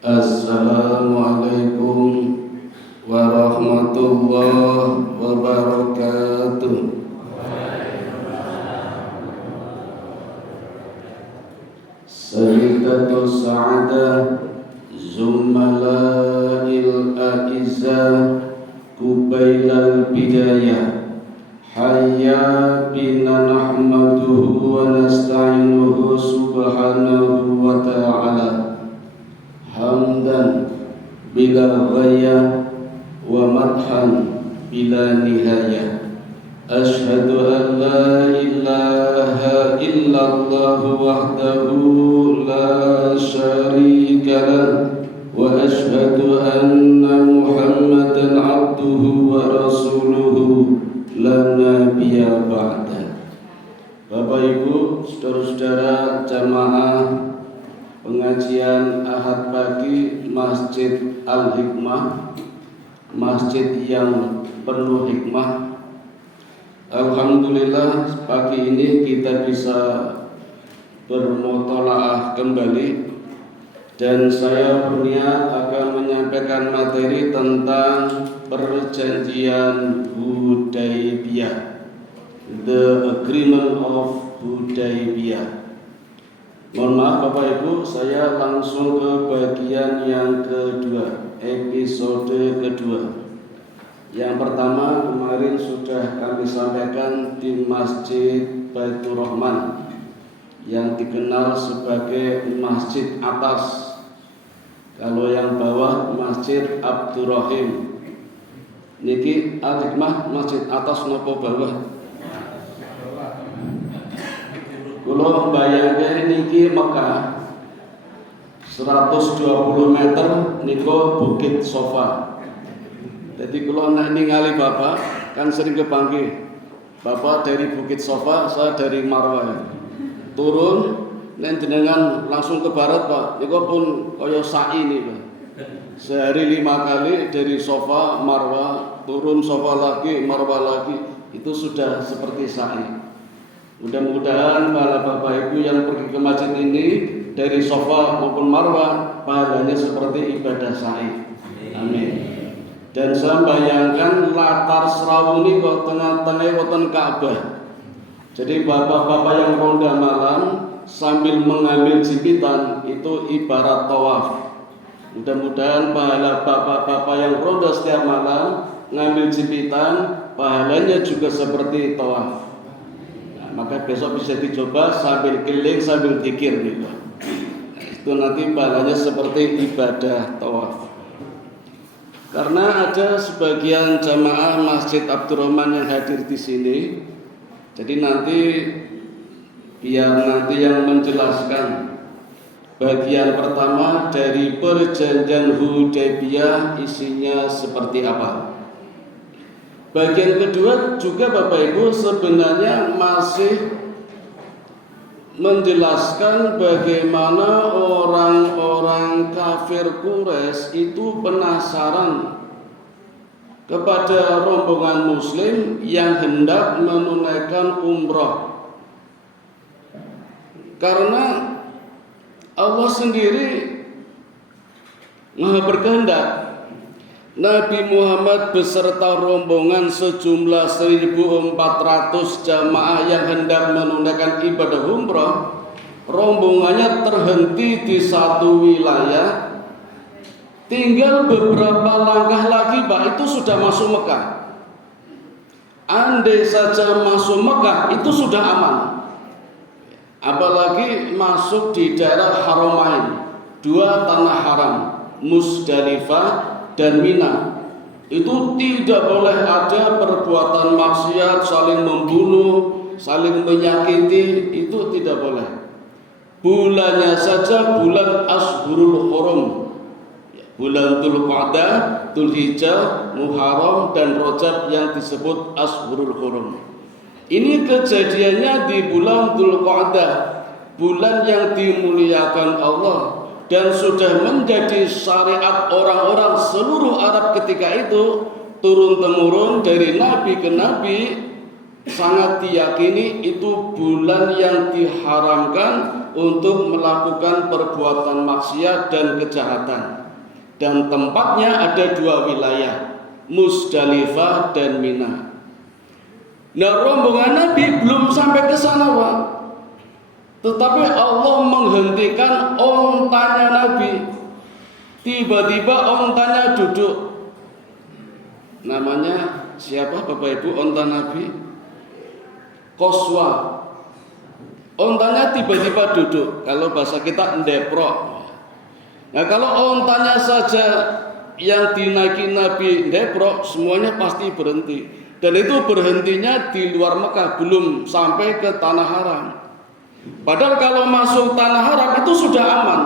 Assalamualaikum warahmatullahi wabarakatuh. Sayyidatu sa'adah Zummala'il a'izzah Kubailal bidayah Hayya bina nahmaduhu wa nasta'inuhu subhanahu wa ta'ala Hamdan bila ghayah wa madhan bila nihayah. Ashhadu an la ilaha illallah wahdahu la syarika lah wa ashhadu anna Muhammadan abduhu wa rasuluhu la nabiyya ba'da. Bapak Ibu, saudara-saudara jamaah pengajian Ahad pagi Masjid Al-Hikmah, masjid yang penuh hikmah. Alhamdulillah pagi ini kita bisa bermutolaah kembali, dan saya berniat akan menyampaikan materi tentang perjanjian Hudaybiyah, the agreement of Hudaybiyah. Mohon maaf Bapak Ibu, saya langsung ke bagian yang kedua, episode kedua. Yang pertama kemarin sudah kami sampaikan di Masjid Baitur Rahman yang dikenal sebagai Masjid Atas. Kalau yang bawah Masjid Abdurrahim. Niki Al-Hikmah Masjid Atas nopo bawah? Kalau bayangkan niki Mekah 120 meter niko Bukit Sofa. Jadi kalau nak ningali Bapak kan sering kepanggil Bapak dari Bukit Sofa, saya dari Marwah. Turun nen jenengan langsung ke barat Pak. Niko pun koyo sa'i nih Pak. Sehari 5 kali dari Sofa Marwah, turun Sofa lagi Marwah lagi, itu sudah seperti sa'i. Mudah-mudahan para Bapak Ibu yang pergi ke masjid ini dari Sofa maupun Marwah pahalanya seperti ibadah sa'i. Amin. Dan saya bayangkan latar Serawung ini kok tengah-tengah wonten Ka'bah. Jadi bapak-bapak yang ronda malam sambil mengambil jimpitan itu ibarat tawaf. Mudah-mudahan pahala bapak-bapak yang ronda setiap malam ngambil jimpitan pahalanya juga seperti tawaf. Maka besok bisa dicoba sambil keliling sambil zikir gitu. Itu nanti pahalanya seperti ibadah tawaf. Karena ada sebagian jamaah Masjid Abdurrahman yang hadir di sini, jadi nanti biar nanti yang menjelaskan bagian pertama dari perjanjian Hudaybiyah isinya seperti apa. Bagian kedua juga Bapak Ibu sebenarnya masih menjelaskan bagaimana orang-orang kafir Quraisy itu penasaran kepada rombongan muslim yang hendak menunaikan umrah. Karena Allah sendiri Maha berkehendak Nabi Muhammad beserta rombongan sejumlah 1.400 jamaah yang hendak menunaikan ibadah umrah, rombongannya terhenti di satu wilayah, tinggal beberapa langkah lagi Pak itu sudah masuk Mekah. Andai saja masuk Mekah itu sudah aman, apalagi masuk di daerah Haramain, dua tanah haram, Musdalifah dan Mina. Itu tidak boleh ada perbuatan maksiat, saling membunuh, saling menyakiti, itu tidak boleh. Bulannya saja bulan Ashhurul Hurum, bulan Dzulqa'dah, Dzulhijjah, Muharram dan Rajab yang disebut Ashhurul Hurum. Ini kejadiannya di bulan Dzulqa'dah, bulan yang dimuliakan Allah dan sudah menjadi syariat orang-orang seluruh Arab ketika itu, turun-temurun dari nabi ke nabi, sangat diyakini itu bulan yang diharamkan untuk melakukan perbuatan maksiat dan kejahatan. Dan tempatnya ada dua wilayah, Musdalifah dan Mina. Nah, rombongan Nabi belum sampai ke sana, Pak. Tetapi Allah menghentikan ontanya Nabi. Tiba-tiba ontanya duduk. Namanya siapa Bapak Ibu onta Nabi? Qaswa. Ontanya tiba-tiba duduk. Kalau bahasa kita ndeprok. Nah, kalau ontanya saja yang dinaiki Nabi ndeprok, semuanya pasti berhenti. Dan itu berhentinya di luar Mekah, belum sampai ke tanah haram. Padahal kalau masuk tanah haram itu sudah aman.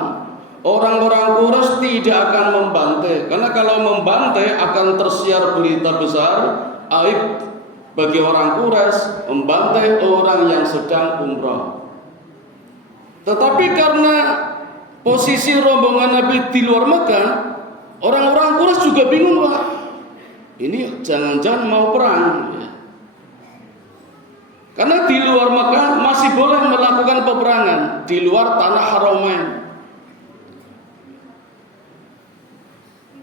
Orang-orang Quraisy tidak akan membantai, karena kalau membantai akan tersiar berita besar, aib bagi orang Quraisy membantai orang yang sedang umrah. Tetapi karena posisi rombongan Nabi di luar Mekah, orang-orang Quraisy juga bingung, Pak. Ini jangan-jangan mau perang. Karena di luar Mekah masih boleh melakukan peperangan di luar tanah Haramain.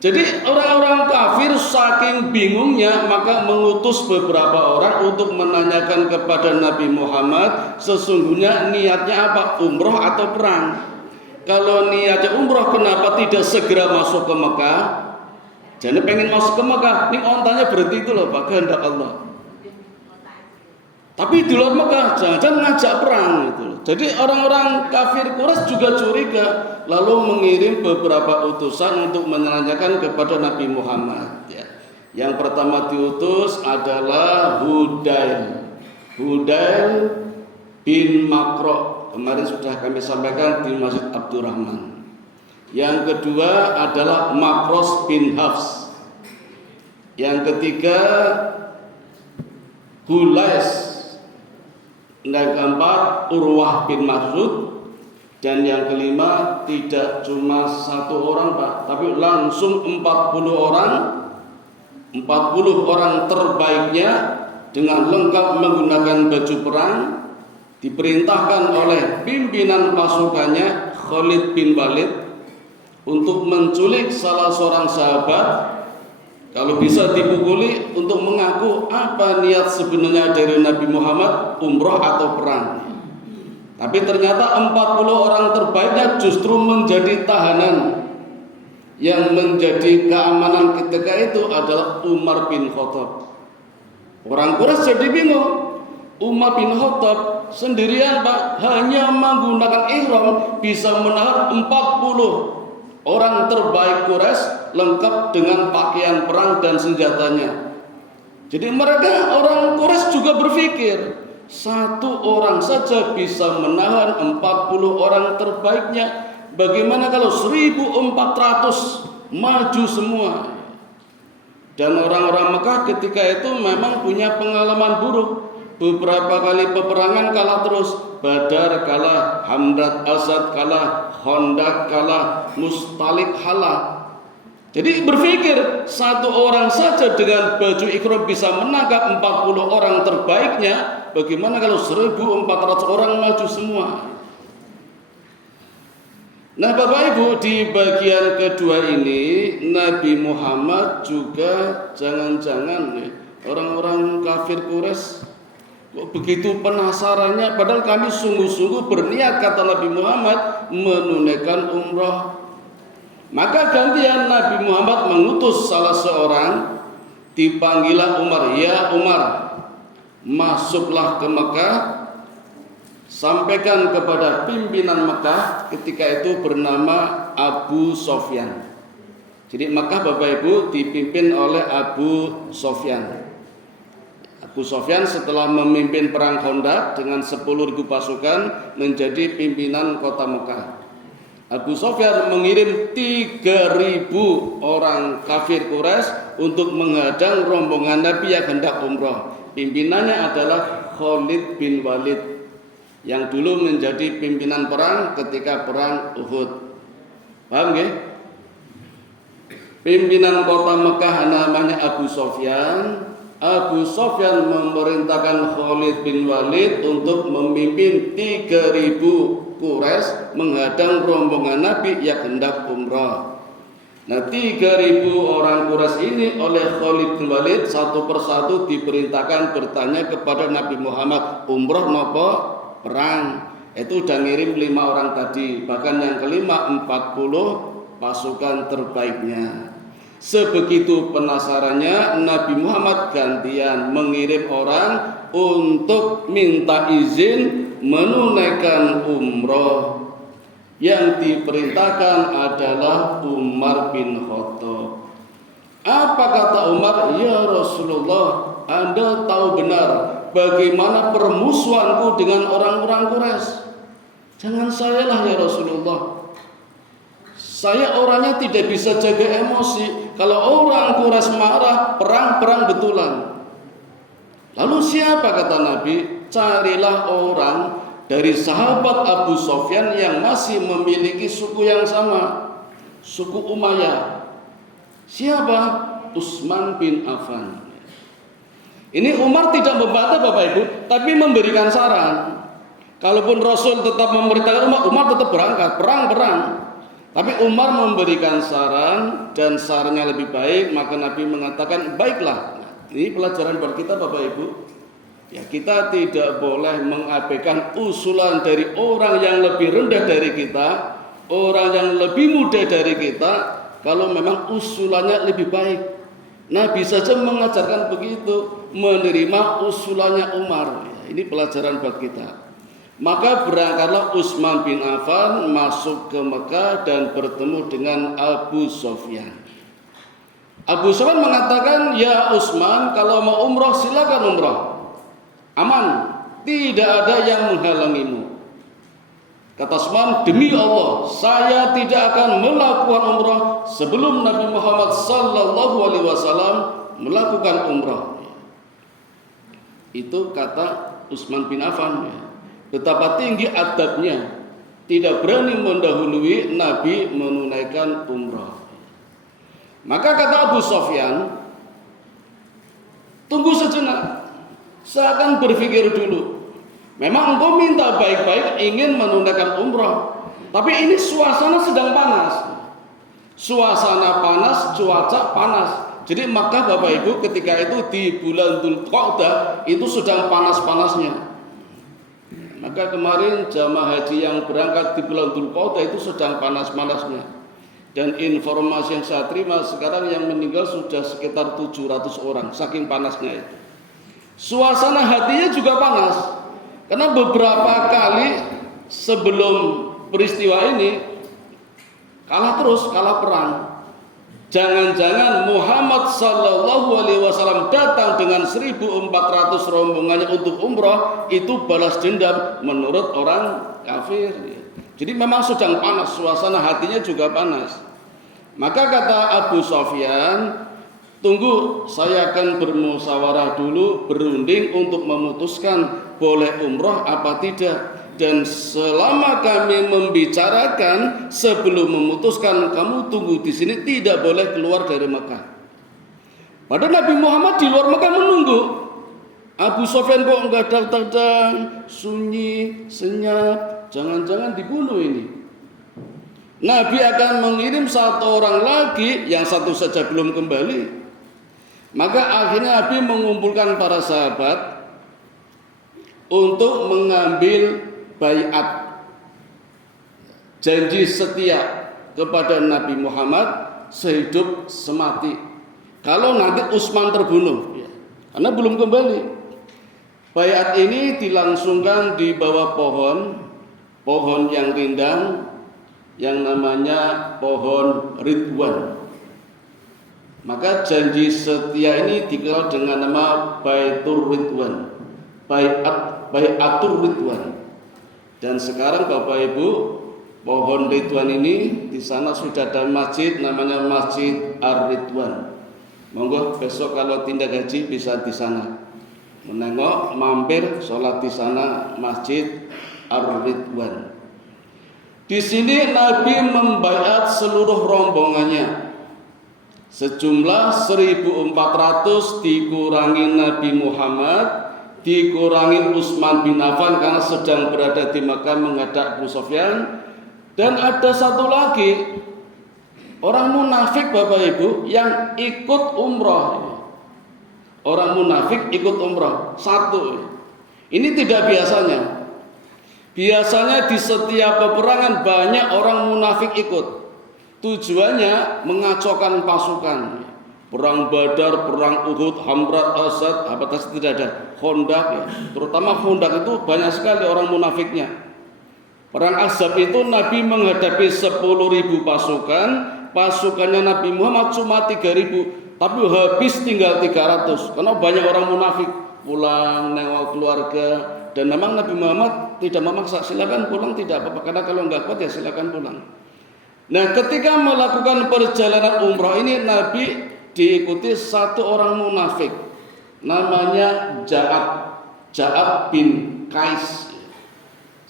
Jadi orang-orang kafir saking bingungnya maka mengutus beberapa orang untuk menanyakan kepada Nabi Muhammad sesungguhnya niatnya apa, umroh atau perang. Kalau niatnya umroh kenapa tidak segera masuk ke Mekah? Jadi pengen masuk ke Mekah, ini ontanya berhenti itu loh Pak, kehendak Allah. Tapi di luar Mekah jangan-jangan ngajak perang gitu. Jadi orang-orang kafir Quraisy juga curiga, lalu mengirim beberapa utusan untuk menanyakan kepada Nabi Muhammad. Ya. Yang pertama diutus adalah Hudail bin Makro. Kemarin sudah kami sampaikan di Masjid Abdurrahman. Yang kedua adalah Makros bin Hafs. Yang ketiga Hulais. Yang keempat Urwah bin Mas'ud. Dan yang kelima tidak cuma satu orang Pak, tapi langsung 40 orang. 40 orang terbaiknya dengan lengkap menggunakan baju perang, diperintahkan oleh pimpinan pasukannya Khalid bin Walid untuk menculik salah seorang sahabat, kalau bisa dipukuli, untuk mengaku apa niat sebenarnya dari Nabi Muhammad, umroh atau perang. Tapi ternyata 40 orang terbaiknya justru menjadi tahanan. Yang menjadi keamanan ketika itu adalah Umar bin Khattab. Orang Quraisy jadi bingung. Umar bin Khattab sendirian Pak, hanya menggunakan ihram bisa menahan 40 orang terbaik Quraisy lengkap dengan pakaian perang dan senjatanya. Jadi mereka orang Quraisy juga berpikir, satu orang saja bisa menahan 40 orang terbaiknya. Bagaimana kalau 1400 maju semua? Dan orang-orang Mekah ketika itu memang punya pengalaman buruk. Beberapa kali peperangan kalah terus. Badar kalah, Hamdat Asad kalah, Khandaq kalah, Mustalik kalah. Jadi berpikir satu orang saja dengan baju ihram bisa menangkap 40 orang terbaiknya. Bagaimana kalau 1400 orang maju semua? Nah Bapak Ibu, di bagian kedua ini Nabi Muhammad juga jangan-jangan orang-orang kafir Quraisy kok begitu penasarannya, padahal kami sungguh-sungguh berniat, kata Nabi Muhammad, menunaikan umrah. Maka gantian Nabi Muhammad mengutus salah seorang, dipanggilah Umar. Ya Umar, masuklah ke Mekah, sampaikan kepada pimpinan Mekah, ketika itu bernama Abu Sofyan. Jadi Mekah Bapak Ibu dipimpin oleh Abu Sofyan. Abu Sofyan setelah memimpin perang Khandaq dengan 10.000 pasukan menjadi pimpinan kota Mekah. Abu Sofyan mengirim 3.000 orang kafir Quraisy untuk menghadang rombongan Nabi yang hendak umrah. Pimpinannya adalah Khalid bin Walid yang dulu menjadi pimpinan perang ketika perang Uhud. Paham nggih? Pimpinan kota Mekah namanya Abu Sofyan. Abu Sofyan memerintahkan Khalid bin Walid untuk memimpin 3.000 Quraisy menghadang rombongan Nabi yang hendak umrah. Nah, 3.000 orang Quraisy ini oleh Khalid bin Walid satu persatu diperintahkan bertanya kepada Nabi Muhammad, umrah nopo perang? Itu udah ngirim 5 orang tadi, bahkan yang kelima 40 pasukan terbaiknya. Sebegitu penasarannya, Nabi Muhammad gantian mengirim orang untuk minta izin menunaikan umroh. Yang diperintahkan adalah Umar bin Khattab. Apa kata Umar? Ya Rasulullah, Anda tahu benar bagaimana permusuhanku dengan orang-orang Quraisy. Jangan sayalah ya Rasulullah. Saya orangnya tidak bisa jaga emosi. Kalau orang Quraisy marah, perang betulan. Lalu siapa kata Nabi? Carilah orang dari sahabat Abu Sofyan yang masih memiliki suku yang sama, suku Umayyah. Siapa? Utsman bin Affan. Ini Umar tidak membantah Bapak Ibu, tapi memberikan saran. Kalaupun Rasul tetap memerintahkan Umar tetap berangkat, perang. Tapi Umar memberikan saran dan sarannya lebih baik, maka Nabi mengatakan baiklah. Nah, ini pelajaran buat kita Bapak Ibu. Ya, kita tidak boleh mengabaikan usulan dari orang yang lebih rendah dari kita, orang yang lebih muda dari kita, kalau memang usulannya lebih baik. Nabi saja mengajarkan begitu, menerima usulannya Umar. Ya, ini pelajaran buat kita. Maka berangkatlah Utsman bin Affan masuk ke Mekah dan bertemu dengan Abu Sofyan. Abu Sofyan mengatakan, ya Utsman, kalau mau umrah silakan umrah, aman, tidak ada yang menghalangimu. Kata Utsman, demi Allah, saya tidak akan melakukan umrah sebelum Nabi Muhammad SAW melakukan umrah. Itu kata Utsman bin Affan. Ya. Betapa tinggi adabnya, tidak berani mendahului Nabi menunaikan umrah. Maka kata Abu Sofyan, tunggu sejenak, saya akan berpikir dulu. Memang engkau minta baik-baik ingin menunaikan umrah, tapi ini suasana sedang panas. Suasana panas, cuaca panas. Jadi maka Bapak Ibu ketika itu di bulan Dzulqa'dah itu sedang panas-panasnya. Maka kemarin jamaah haji yang berangkat di bulan Dzulqa'dah itu sedang panas-panasnya. Dan informasi yang saya terima sekarang yang meninggal sudah sekitar 700 orang, saking panasnya itu. Suasana hatinya juga panas. Karena beberapa kali sebelum peristiwa ini kalah perang. Jangan-jangan Muhammad SAW datang dengan 1.400 rombongannya untuk umrah, itu balas dendam menurut orang kafir. Jadi memang sedang panas, suasana hatinya juga panas. Maka kata Abu Sofyan, tunggu, saya akan bermusyawarah dulu, berunding untuk memutuskan boleh umrah apa tidak. Dan selama kami membicarakan, sebelum memutuskan, kamu tunggu di sini, tidak boleh keluar dari Mekah. Padahal Nabi Muhammad di luar Mekah menunggu. Abu Sofyan kok enggak datang, sunyi, senyap, jangan-jangan dibunuh ini. Nabi akan mengirim satu orang lagi, yang satu saja belum kembali. Maka akhirnya Nabi mengumpulkan para sahabat untuk mengambil baiat, janji setia kepada Nabi Muhammad sehidup semati. Kalau nanti Utsman terbunuh, ya, karena belum kembali. Baiat ini dilangsungkan di bawah pohon yang rindang, yang namanya pohon Ridwan. Maka janji setia ini dikenal dengan nama Baitur Ridwan, Baiatur Ridwan. Dan sekarang Bapak Ibu, pohon Ridwan ini di sana sudah ada masjid namanya Masjid Ar-Ridwan. Monggo besok kalau tindak haji bisa di sana. Menengok, mampir, sholat di sana, Masjid Ar-Ridwan. Di sini Nabi membaiat seluruh rombongannya. Sejumlah 1.400 dikurangi Nabi Muhammad, dikurangi Utsman bin Affan karena sedang berada di Mekah menghadap Abu Sufyan. Dan ada satu lagi orang munafik Bapak Ibu yang ikut umroh. Orang munafik ikut umroh. Satu. Ini tidak biasanya. Biasanya di setiap peperangan banyak orang munafik ikut. Tujuannya mengacaukan pasukan. Perang Badar, perang Uhud, Hamrat, Asad, apa tadi tidak ada. Khandaq ya. Terutama Khandaq itu banyak sekali orang munafiknya. Perang Ahzab itu Nabi menghadapi 10.000 pasukan. Pasukannya Nabi Muhammad cuma 3.000, tapi habis tinggal 300 karena banyak orang munafik pulang nengok keluarga. Dan memang Nabi Muhammad tidak memaksa, silakan pulang, tidak apa-apa, karena kalau nggak kuat ya silakan pulang. Nah, ketika melakukan perjalanan umrah ini Nabi diikuti satu orang munafik namanya Ja'ad bin Qais,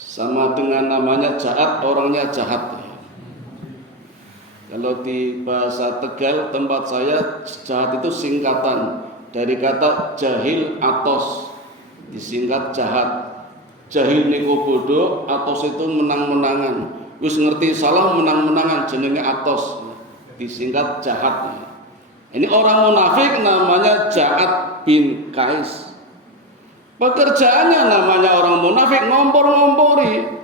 sama dengan namanya Ja'ad, orangnya jahat. Kalau di bahasa Tegal tempat saya, jahat itu singkatan dari kata jahil atos, disingkat jahat. Jahil niku bodoh, atos itu menang-menangan. Wis ngerti salah menang-menangan, jenenge atos, disingkat jahat. Ini orang munafik namanya Ja'ad bin Qais. Pekerjaannya namanya orang munafik ngompor-ngompori.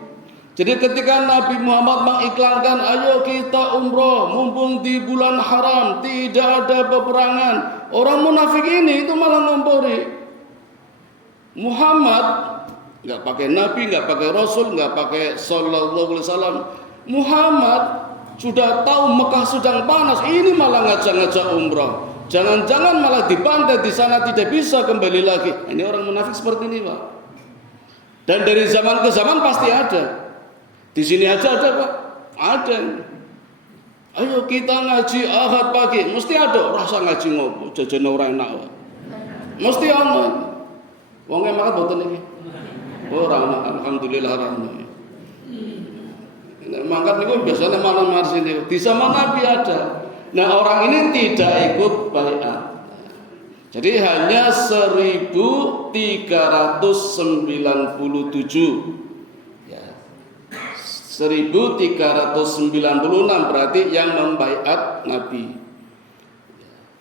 Jadi ketika Nabi Muhammad mengiklankan ayo kita umroh mumpung di bulan haram, tidak ada peperangan, orang munafik ini itu malah ngompori. Muhammad nggak pakai Nabi, nggak pakai Rasul, nggak pakai Sallallahu Alaihi Wasallam. Muhammad sudah tahu Mekah sedang panas, ini malah ngajak-ngajak umroh. Jangan-jangan malah di pantai di sana tidak bisa kembali lagi. Ini orang munafik seperti ini, Pak. Dan dari zaman ke zaman pasti ada. Di sini aja ada, Pak. Ada. Ayo kita ngaji Ahad pagi, mesti ada rasa ngaji ngopo, jajan ora enak, Pak. Mesti ana. Wong e makan boten iki. Ora ana, alhamdulillah ora ana. Mangkat niku biasanya malam hari sini. Di zaman Nabi ada. Nah, orang ini tidak ikut baiat. Jadi hanya 1.397. 1.396 berarti yang membaiat Nabi.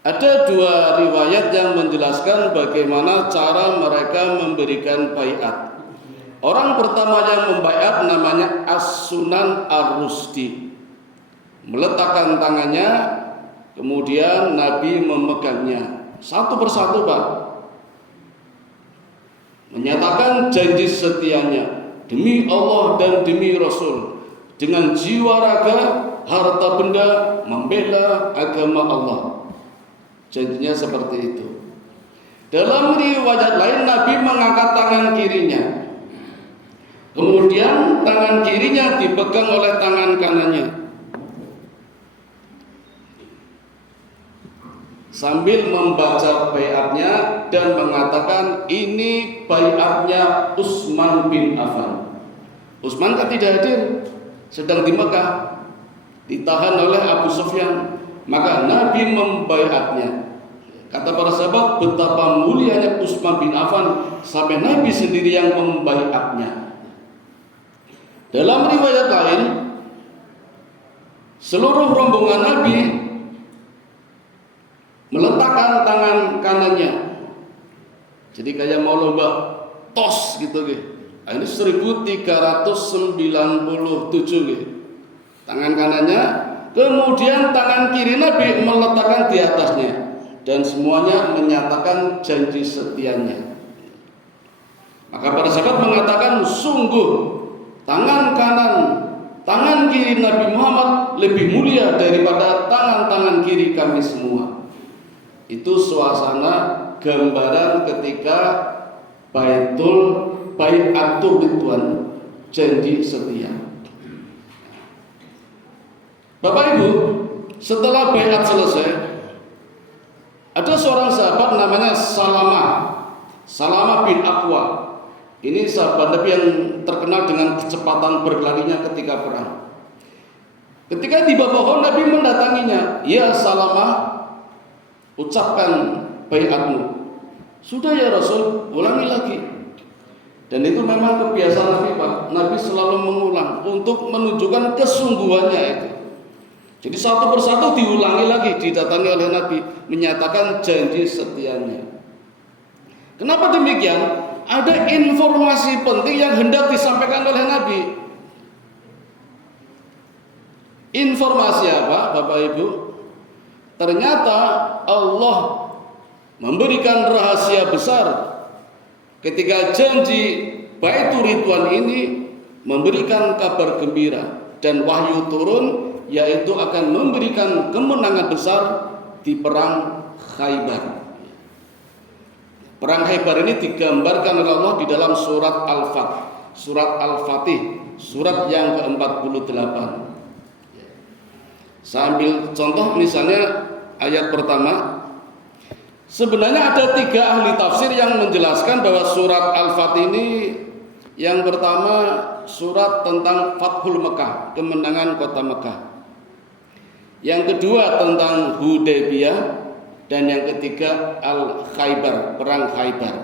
Ada dua riwayat yang menjelaskan bagaimana cara mereka memberikan baiat. Orang pertama yang membaiat namanya As-Sunan Ar-Rusdi. Meletakkan tangannya, kemudian Nabi memegangnya satu persatu, Pak. Menyatakan janji setianya. Demi Allah dan demi Rasul, dengan jiwa raga, harta benda, membela agama Allah. Janjinya seperti itu. Dalam riwayat lain Nabi mengangkat tangan kirinya, kemudian tangan kirinya dipegang oleh tangan kanannya, sambil membaca baiatnya dan mengatakan ini baiatnya Utsman bin Affan. Utsman kan tidak hadir, sedang di Mekah, ditahan oleh Abu Sufyan. Maka Nabi membaiatnya. Kata para sahabat betapa mulianya Utsman bin Affan sampai Nabi sendiri yang membaiatnya. Dalam riwayat lain, seluruh rombongan Nabi meletakkan tangan kanannya. Jadi kayak mau lomba tos gitu gitu. Ini 1.397 gitu. Tangan kanannya, kemudian tangan kiri Nabi meletakkan di atasnya dan semuanya menyatakan janji setianya. Maka para sahabat mengatakan sungguh tangan kiri Nabi Muhammad lebih mulia daripada tangan-tangan kiri kami semua. Itu suasana gambaran ketika baiatur Ridwan, janji setia. Bapak Ibu, setelah baiat selesai, ada seorang sahabat namanya Salamah bin Aqwa. Ini sahabat Nabi yang terkenal dengan kecepatan berlarinya ketika perang. Ketika di bawah pohon Nabi mendatanginya, "Ya Salamah, ucapkan baiatmu. Sudah ya Rasul, ulangi lagi. Dan itu memang kebiasaan Nabi, Pak. Nabi selalu mengulang untuk menunjukkan kesungguhannya itu. Jadi satu persatu diulangi lagi, didatangi oleh Nabi, menyatakan janji setianya. Kenapa demikian? Ada informasi penting yang hendak disampaikan oleh Nabi. Informasi apa, Bapak Ibu? Ternyata Allah memberikan rahasia besar ketika janji Baitur Ridwan ini memberikan kabar gembira dan wahyu turun, yaitu akan memberikan kemenangan besar di perang Khaybar. Perang Khaybar ini digambarkan oleh Allah di dalam surat Al-Fatih, surat yang ke-48. Saya ambil contoh misalnya ayat pertama. Sebenarnya ada 3 ahli tafsir yang menjelaskan bahwa surat Al-Fatih ini yang pertama surat tentang Fathul Mekah, kemenangan kota Mekah. Yang kedua tentang Hudaybiyah, dan yang ketiga Al-Khaybar, perang Khaybar.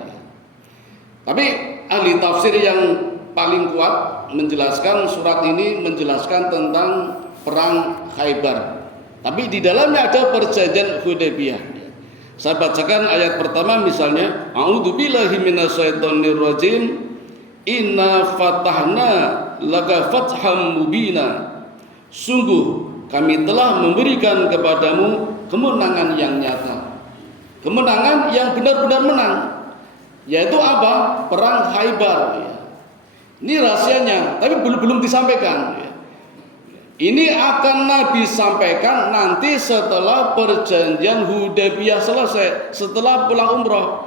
Tapi ahli tafsir yang paling kuat menjelaskan surat ini menjelaskan tentang perang Khaybar. Tapi di dalamnya ada perjanjian Hudaybiyah. Saya bacakan ayat pertama misalnya, A'udzubillahi minasyaitonirrajim. Inna fatahna laka fatham mubina. Sungguh kami telah memberikan kepadamu kemenangan yang nyata, kemenangan yang benar-benar menang, yaitu apa? Perang Khaybar. Ini rahasianya, tapi belum disampaikan. Ini akan Nabi sampaikan nanti setelah perjanjian Hudaybiyah selesai, setelah pulang umrah.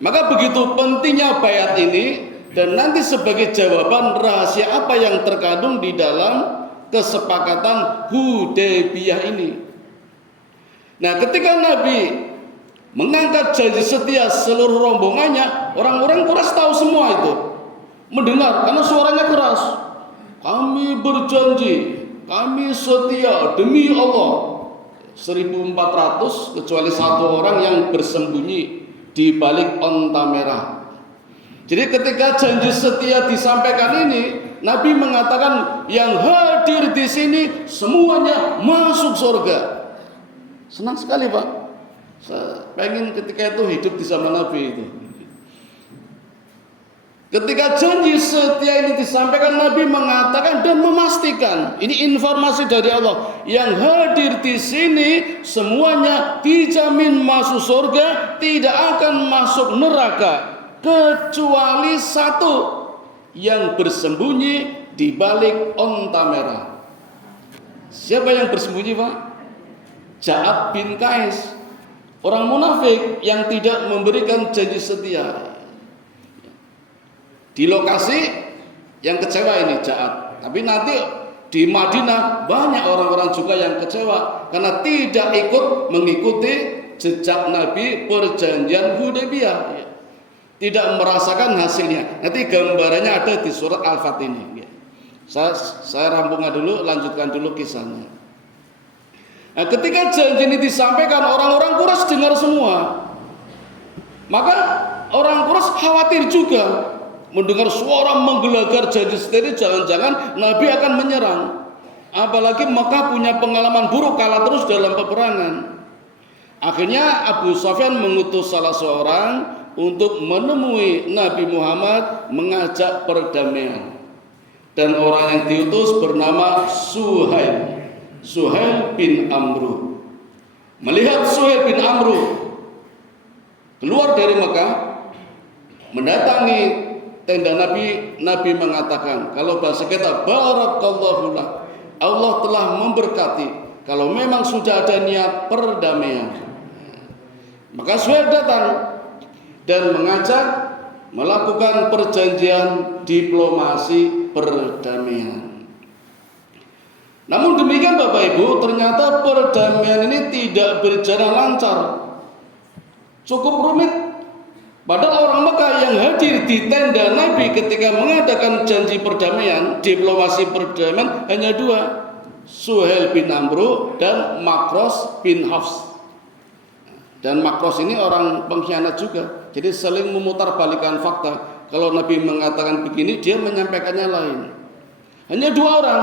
Maka begitu pentingnya baiat ini, dan nanti sebagai jawaban rahasia apa yang terkandung di dalam kesepakatan Hudaybiyah ini. Nah, ketika Nabi mengangkat janji setia seluruh rombongannya, orang-orang Quraisy tahu semua itu, mendengar karena suaranya keras. Kami berjanji, kami setia demi Allah. 1.400 kecuali 1 orang yang bersembunyi di balik onta merah. Jadi ketika janji setia disampaikan ini, Nabi mengatakan yang hadir di sini semuanya masuk surga. Senang sekali, Pak. Saya pengen ketika itu hidup di zaman Nabi itu. Ketika janji setia ini disampaikan, Nabi mengatakan dan memastikan, ini informasi dari Allah, yang hadir di sini semuanya dijamin masuk surga, tidak akan masuk neraka kecuali 1 yang bersembunyi di balik onta merah. Siapa yang bersembunyi, Pak? Ja'ad bin Qais, orang munafik yang tidak memberikan janji setia. Di lokasi yang kecewa ini Ja'ad. Tapi nanti di Madinah banyak orang-orang juga yang kecewa karena tidak ikut mengikuti jejak Nabi perjanjian Hudaybiyah, tidak merasakan hasilnya. Nanti gambarannya ada di surat Al-Fatih ini. Saya rampungkan dulu, lanjutkan dulu kisahnya. Nah, ketika janji ini disampaikan, orang-orang Quraisy dengar semua. Maka orang Quraisy khawatir juga mendengar suara menggelegar janji setia, jangan-jangan Nabi akan menyerang. Apalagi Mekah punya pengalaman buruk, kalah terus dalam peperangan. Akhirnya Abu Sufyan mengutus salah seorang untuk menemui Nabi Muhammad mengajak perdamaian. Dan orang yang diutus bernama Suhail bin Amru. Melihat Suhail bin Amru keluar dari Mekah mendatangi tenda Nabi, Nabi mengatakan, kalau bahasa kita barakallahu lak, Allah telah memberkati kalau memang sudah ada niat perdamaian. Maka Suhail datang dan mengajak melakukan perjanjian diplomasi perdamaian. Namun demikian Bapak Ibu, ternyata perdamaian ini tidak berjalan lancar, cukup rumit. Padahal orang Mekah yang hadir di tenda Nabi ketika mengadakan janji perdamaian, diplomasi perdamaian hanya 2, Suhail bin Amru dan Makros bin Hafs. Dan Makros ini orang pengkhianat juga. Jadi saling memutarbalikkan fakta. Kalau Nabi mengatakan begini, dia menyampaikannya lain. Hanya dua orang.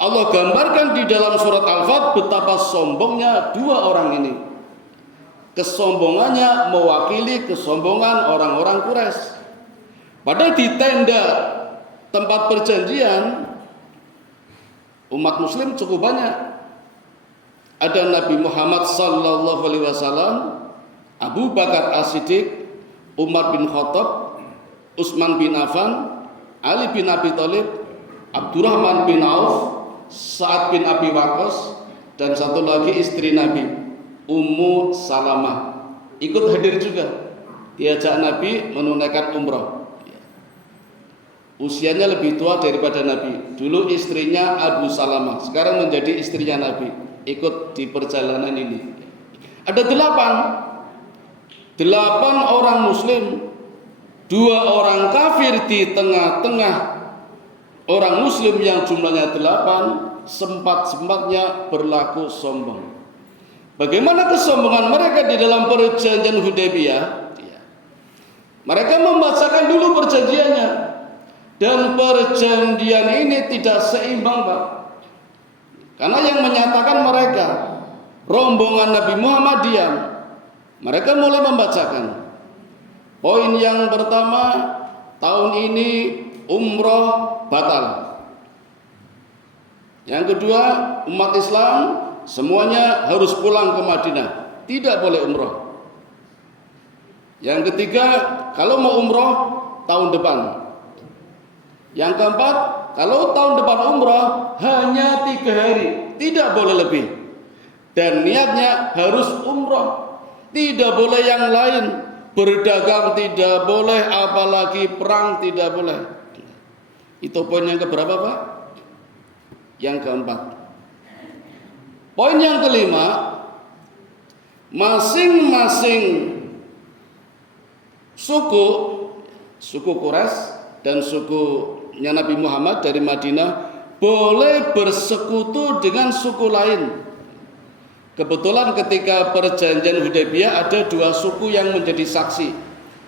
Allah gambarkan di dalam surat Al-Fat betapa sombongnya dua orang ini. Kesombongannya mewakili kesombongan orang-orang Quraisy. Padahal di tenda tempat perjanjian umat muslim cukup banyak. Ada Nabi Muhammad sallallahu alaihi wasallam, Abu Bakar As-Siddiq, Umar bin Khattab, Utsman bin Affan, Ali bin Abi Thalib, Abdurrahman bin Auf, Sa'ad bin Abi Waqqas, dan satu lagi istri Nabi, Ummu Salamah, ikut hadir juga. Diajak Nabi menunaikan umrah. Usianya lebih tua daripada Nabi. Dulu istrinya Abu Salamah, sekarang menjadi istrinya Nabi. Ikut di perjalanan ini. Ada delapan orang muslim, dua orang kafir di tengah-tengah orang muslim yang jumlahnya 8, sempat-sempatnya berlaku sombong. Bagaimana kesombongan mereka di dalam perjanjian Hudaybiyah? Mereka membacakan dulu perjanjiannya, dan perjanjian ini tidak seimbang, Pak. Karena yang menyatakan mereka rombongan Nabi Muhammad diam. Mereka mulai membacakan. Poin yang pertama, tahun ini umroh batal. Yang kedua, umat Islam semuanya harus pulang ke Madinah, tidak boleh umroh. Yang ketiga, kalau mau umroh tahun depan. Yang keempat, kalau tahun depan umroh hanya 3 hari, tidak boleh lebih. Dan niatnya harus umroh, tidak boleh yang lain. Berdagang tidak boleh, apalagi perang tidak boleh. Itu poin yang keberapa, Pak? Yang keempat. Poin yang kelima, masing-masing suku Quraisy dan sukunya Nabi Muhammad dari Madinah boleh bersekutu dengan suku lain. Kebetulan ketika perjanjian Hudaybiyah ada 2 suku yang menjadi saksi.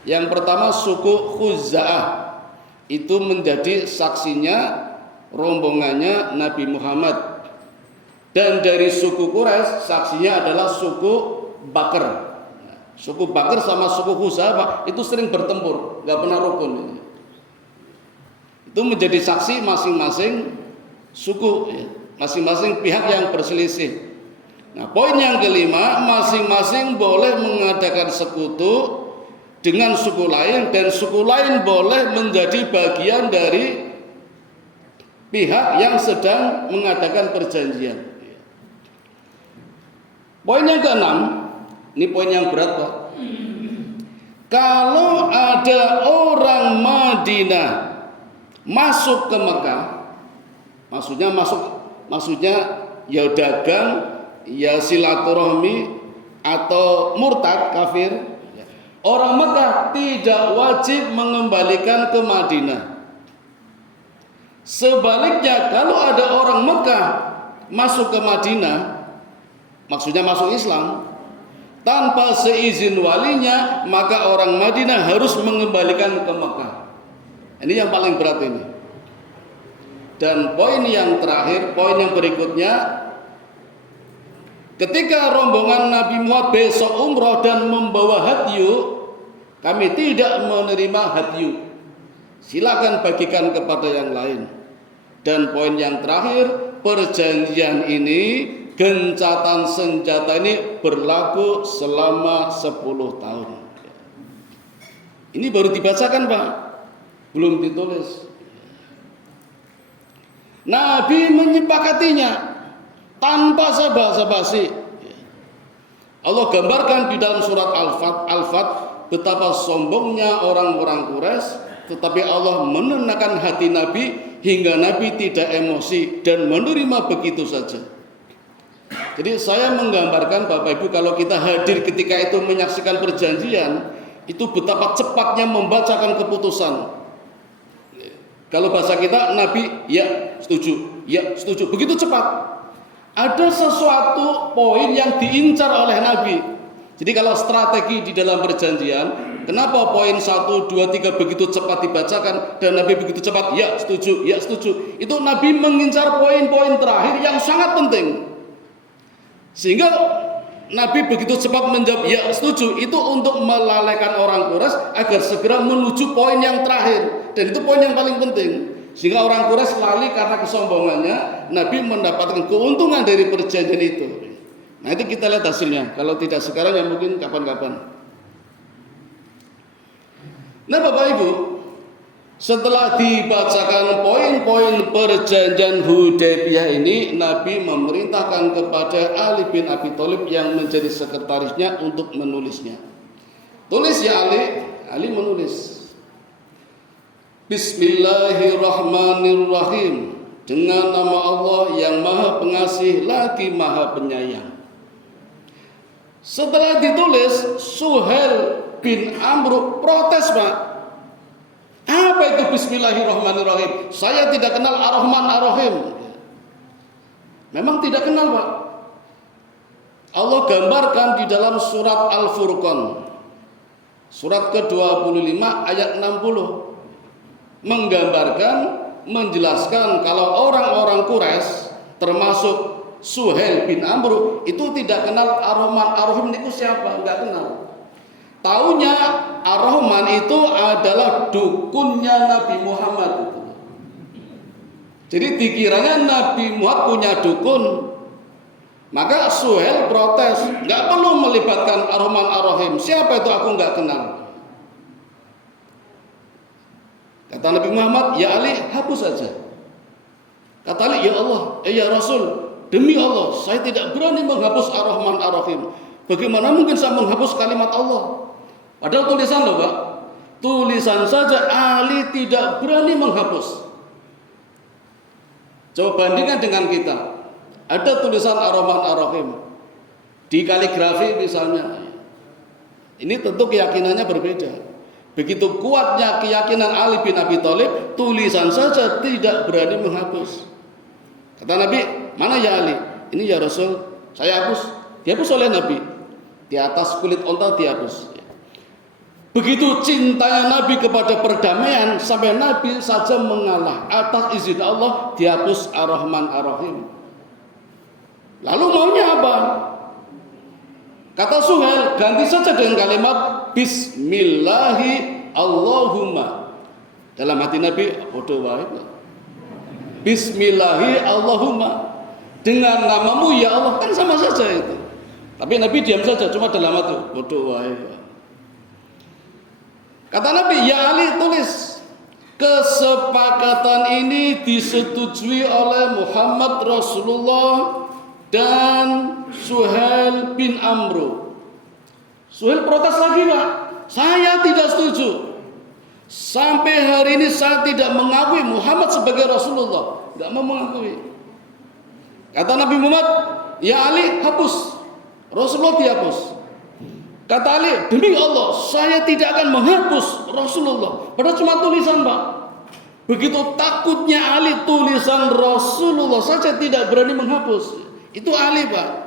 Yang pertama suku Khuza'ah, itu menjadi saksinya rombongannya Nabi Muhammad. Dan dari suku Quraisy saksinya adalah suku Bakr. Suku Bakr sama suku Khuza'ah itu sering bertempur, nggak pernah rukun. Itu menjadi saksi masing-masing suku, masing-masing pihak yang berselisih. Nah, poin yang kelima, masing-masing boleh mengadakan sekutu dengan suku lain, dan suku lain boleh menjadi bagian dari pihak yang sedang mengadakan perjanjian. Poin yang keenam, ini poin yang berat, Pak. Kalau ada orang Madinah masuk ke Mekah, maksudnya ya dagang, ya silaturahmi, atau murtad kafir, orang Mekah tidak wajib mengembalikan ke Madinah. Sebaliknya, kalau ada orang Mekah masuk ke Madinah, maksudnya masuk Islam, tanpa seizin walinya, maka orang Madinah harus mengembalikan ke Mekah. Ini yang paling berat ini. Dan poin yang terakhir, poin yang berikutnya, ketika rombongan Nabi Muhammad besok umroh dan membawa hadyu, kami tidak menerima hadyu. Silakan bagikan kepada yang lain. Dan poin yang terakhir, perjanjian ini, gencatan senjata ini berlaku selama 10 tahun. Ini baru dibacakan, Pak, belum ditulis. Nabi menyepakatinya tanpa basa-basi. Allah gambarkan di dalam surat Al-Fat betapa sombongnya orang-orang Quraisy, tetapi Allah menenangkan hati Nabi hingga Nabi tidak emosi dan menerima begitu saja. Jadi saya menggambarkan Bapak Ibu, kalau kita hadir ketika itu menyaksikan perjanjian, itu betapa cepatnya membacakan keputusan. Kalau bahasa kita, Nabi ya setuju, begitu cepat. Ada sesuatu poin yang diincar oleh Nabi. Jadi kalau strategi di dalam perjanjian, kenapa poin 1, 2, 3 begitu cepat dibacakan dan Nabi begitu cepat, ya setuju, ya setuju. Itu Nabi mengincar poin-poin terakhir yang sangat penting. Sehingga Nabi begitu cepat menjawab, ya setuju, itu untuk melalaikan orang Quraisy agar segera menuju poin yang terakhir. Dan itu poin yang paling penting. Sehingga orang Quraisy lali karena kesombongannya, Nabi mendapatkan keuntungan dari perjanjian itu. Nah itu kita lihat hasilnya. Kalau tidak sekarang ya mungkin kapan-kapan. Nah Bapak Ibu, setelah dibacakan poin-poin perjanjian Hudaybiyah ini, Nabi memerintahkan kepada Ali bin Abi Thalib yang menjadi sekretarisnya untuk menulisnya. Tulis ya Ali. Ali menulis. Bismillahirrahmanirrahim. Dengan nama Allah yang Maha Pengasih lagi Maha Penyayang. Setelah ditulis, Suhail bin Amr protes, Pak. Apa itu Bismillahirrahmanirrahim? Saya tidak kenal Ar-Rahman Ar-Rahim. Memang tidak kenal, Pak. Allah gambarkan di dalam surat Al-Furqan, surat ke-25 ayat 60, menggambarkan, menjelaskan kalau orang-orang Quraisy termasuk Suhail bin Amr itu tidak kenal Ar-Rahman Ar-Rahim itu siapa? Enggak kenal. Taunya Ar-Rahman itu adalah dukunnya Nabi Muhammad. Jadi dikiranya Nabi Muhammad punya dukun. Maka Suhail protes, enggak perlu melibatkan Ar-Rahman Ar-Rahim. Siapa itu aku enggak kenal. Kata Nabi Muhammad, ya Ali, hapus saja. Kata Ali, ya Allah, ya Rasul, demi Allah, saya tidak berani menghapus Ar-Rahman Ar-Rahim. Bagaimana mungkin saya menghapus kalimat Allah? Padahal tulisan loh, Pak. Tulisan saja Ali tidak berani menghapus. Coba bandingkan dengan kita. Ada tulisan Ar-Rahman Ar-Rahim di kaligrafi misalnya. Ini tentu keyakinannya berbeda. Begitu kuatnya keyakinan Ali bin Abi Thalib, tulisan saja tidak berani menghapus. Kata Nabi, mana ya Ali? Ini ya Rasul, saya hapus. Dihapus oleh Nabi. Di atas kulit onta dihapus. Begitu cintanya Nabi kepada perdamaian, sampai Nabi saja mengalah. Atas izin Allah dihapus Ar-Rahman Ar-Rahim. Lalu maunya apa? Kata Suhail, ganti saja dengan kalimat Bismillahi Allahumma. Dalam hati Nabi, bodoh wae. Bismillahi Allahumma. Dengan namamu ya Allah, kan sama saja itu. Tapi Nabi diam saja, cuma dalam hati, bodoh wae. Kata Nabi, ya Ali tulis. Kesepakatan ini disetujui oleh Muhammad Rasulullah dan Suhail bin Amr. Suhail protes lagi, Pak. Saya tidak setuju. Sampai hari ini saya tidak mengakui Muhammad sebagai Rasulullah. Tidak mau mengakui. Kata Nabi Muhammad, ya Ali hapus. Rasulullah dihapus. Kata Ali, demi Allah saya tidak akan menghapus Rasulullah. Padahal cuma tulisan, Pak. Begitu takutnya Ali tulisan Rasulullah saja tidak berani menghapus. Itu Ali, Pak.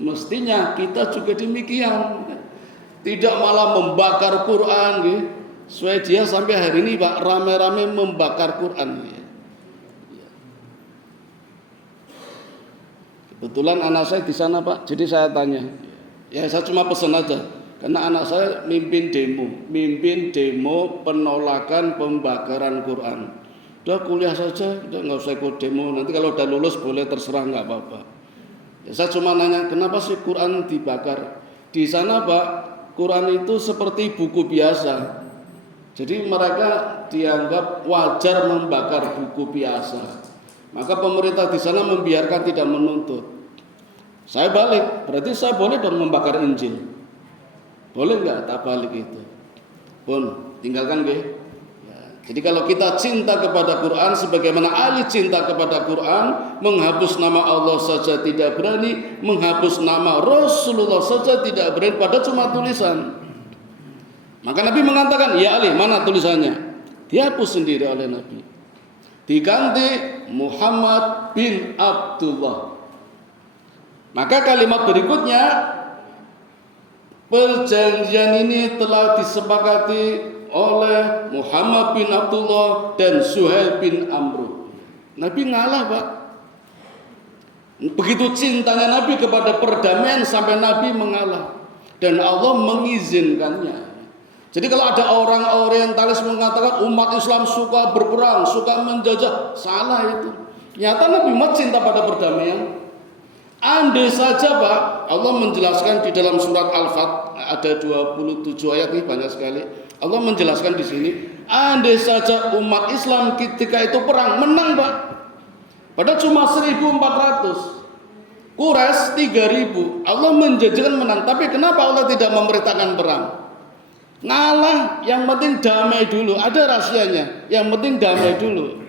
Mestinya kita juga demikian. Tidak malah membakar Quran gitu. Swedia sampai hari ini, Pak, rame-rame membakar Quran. Kebetulan anak saya di sana, Pak. Jadi saya tanya. Ya saya cuma pesan aja. Karena anak saya mimpin demo penolakan pembakaran Quran. Udah kuliah saja, udah nggak usah ikut demo. Nanti kalau udah lulus boleh terserah, nggak apa-apa. Ya, saya cuma nanya, kenapa sih Quran dibakar? Di sana, Pak, Quran itu seperti buku biasa. Jadi mereka dianggap wajar membakar buku biasa. Maka pemerintah di sana membiarkan, tidak menuntut. Saya balik, berarti saya boleh dong membakar Injil. Boleh nggak? Tak balik itu. Pun tinggalkan deh. Jadi kalau kita cinta kepada Quran sebagaimana Ali cinta kepada Quran, menghapus nama Allah saja tidak berani, menghapus nama Rasulullah saja tidak berani, padahal cuma tulisan. Maka Nabi mengatakan, ya Ali, mana tulisannya? Dihapus sendiri oleh Nabi. Diganti Muhammad bin Abdullah. Maka kalimat berikutnya, Perjanjian ini telah disepakati oleh Muhammad bin Abdullah dan Suhail bin Amr. Nabi ngalah, Pak. Begitu cintanya Nabi kepada perdamaian sampai Nabi mengalah. Dan Allah mengizinkannya. Jadi kalau ada orang orientalis mengatakan umat Islam suka berperang, suka menjajah, salah itu. Nyata Nabi Muhammad cinta pada perdamaian. Andai saja, Pak, Allah menjelaskan di dalam surat Al-Fat, ada 27 ayat nih, banyak sekali. Allah menjelaskan di sini, andai saja umat Islam ketika itu perang menang, Pak. Padahal cuma 1.400. Quraisy 3.000. Allah menjanjikan menang, tapi kenapa Allah tidak memerintahkan perang? Ngalah, yang penting damai dulu. Ada rahasianya, yang penting damai dulu.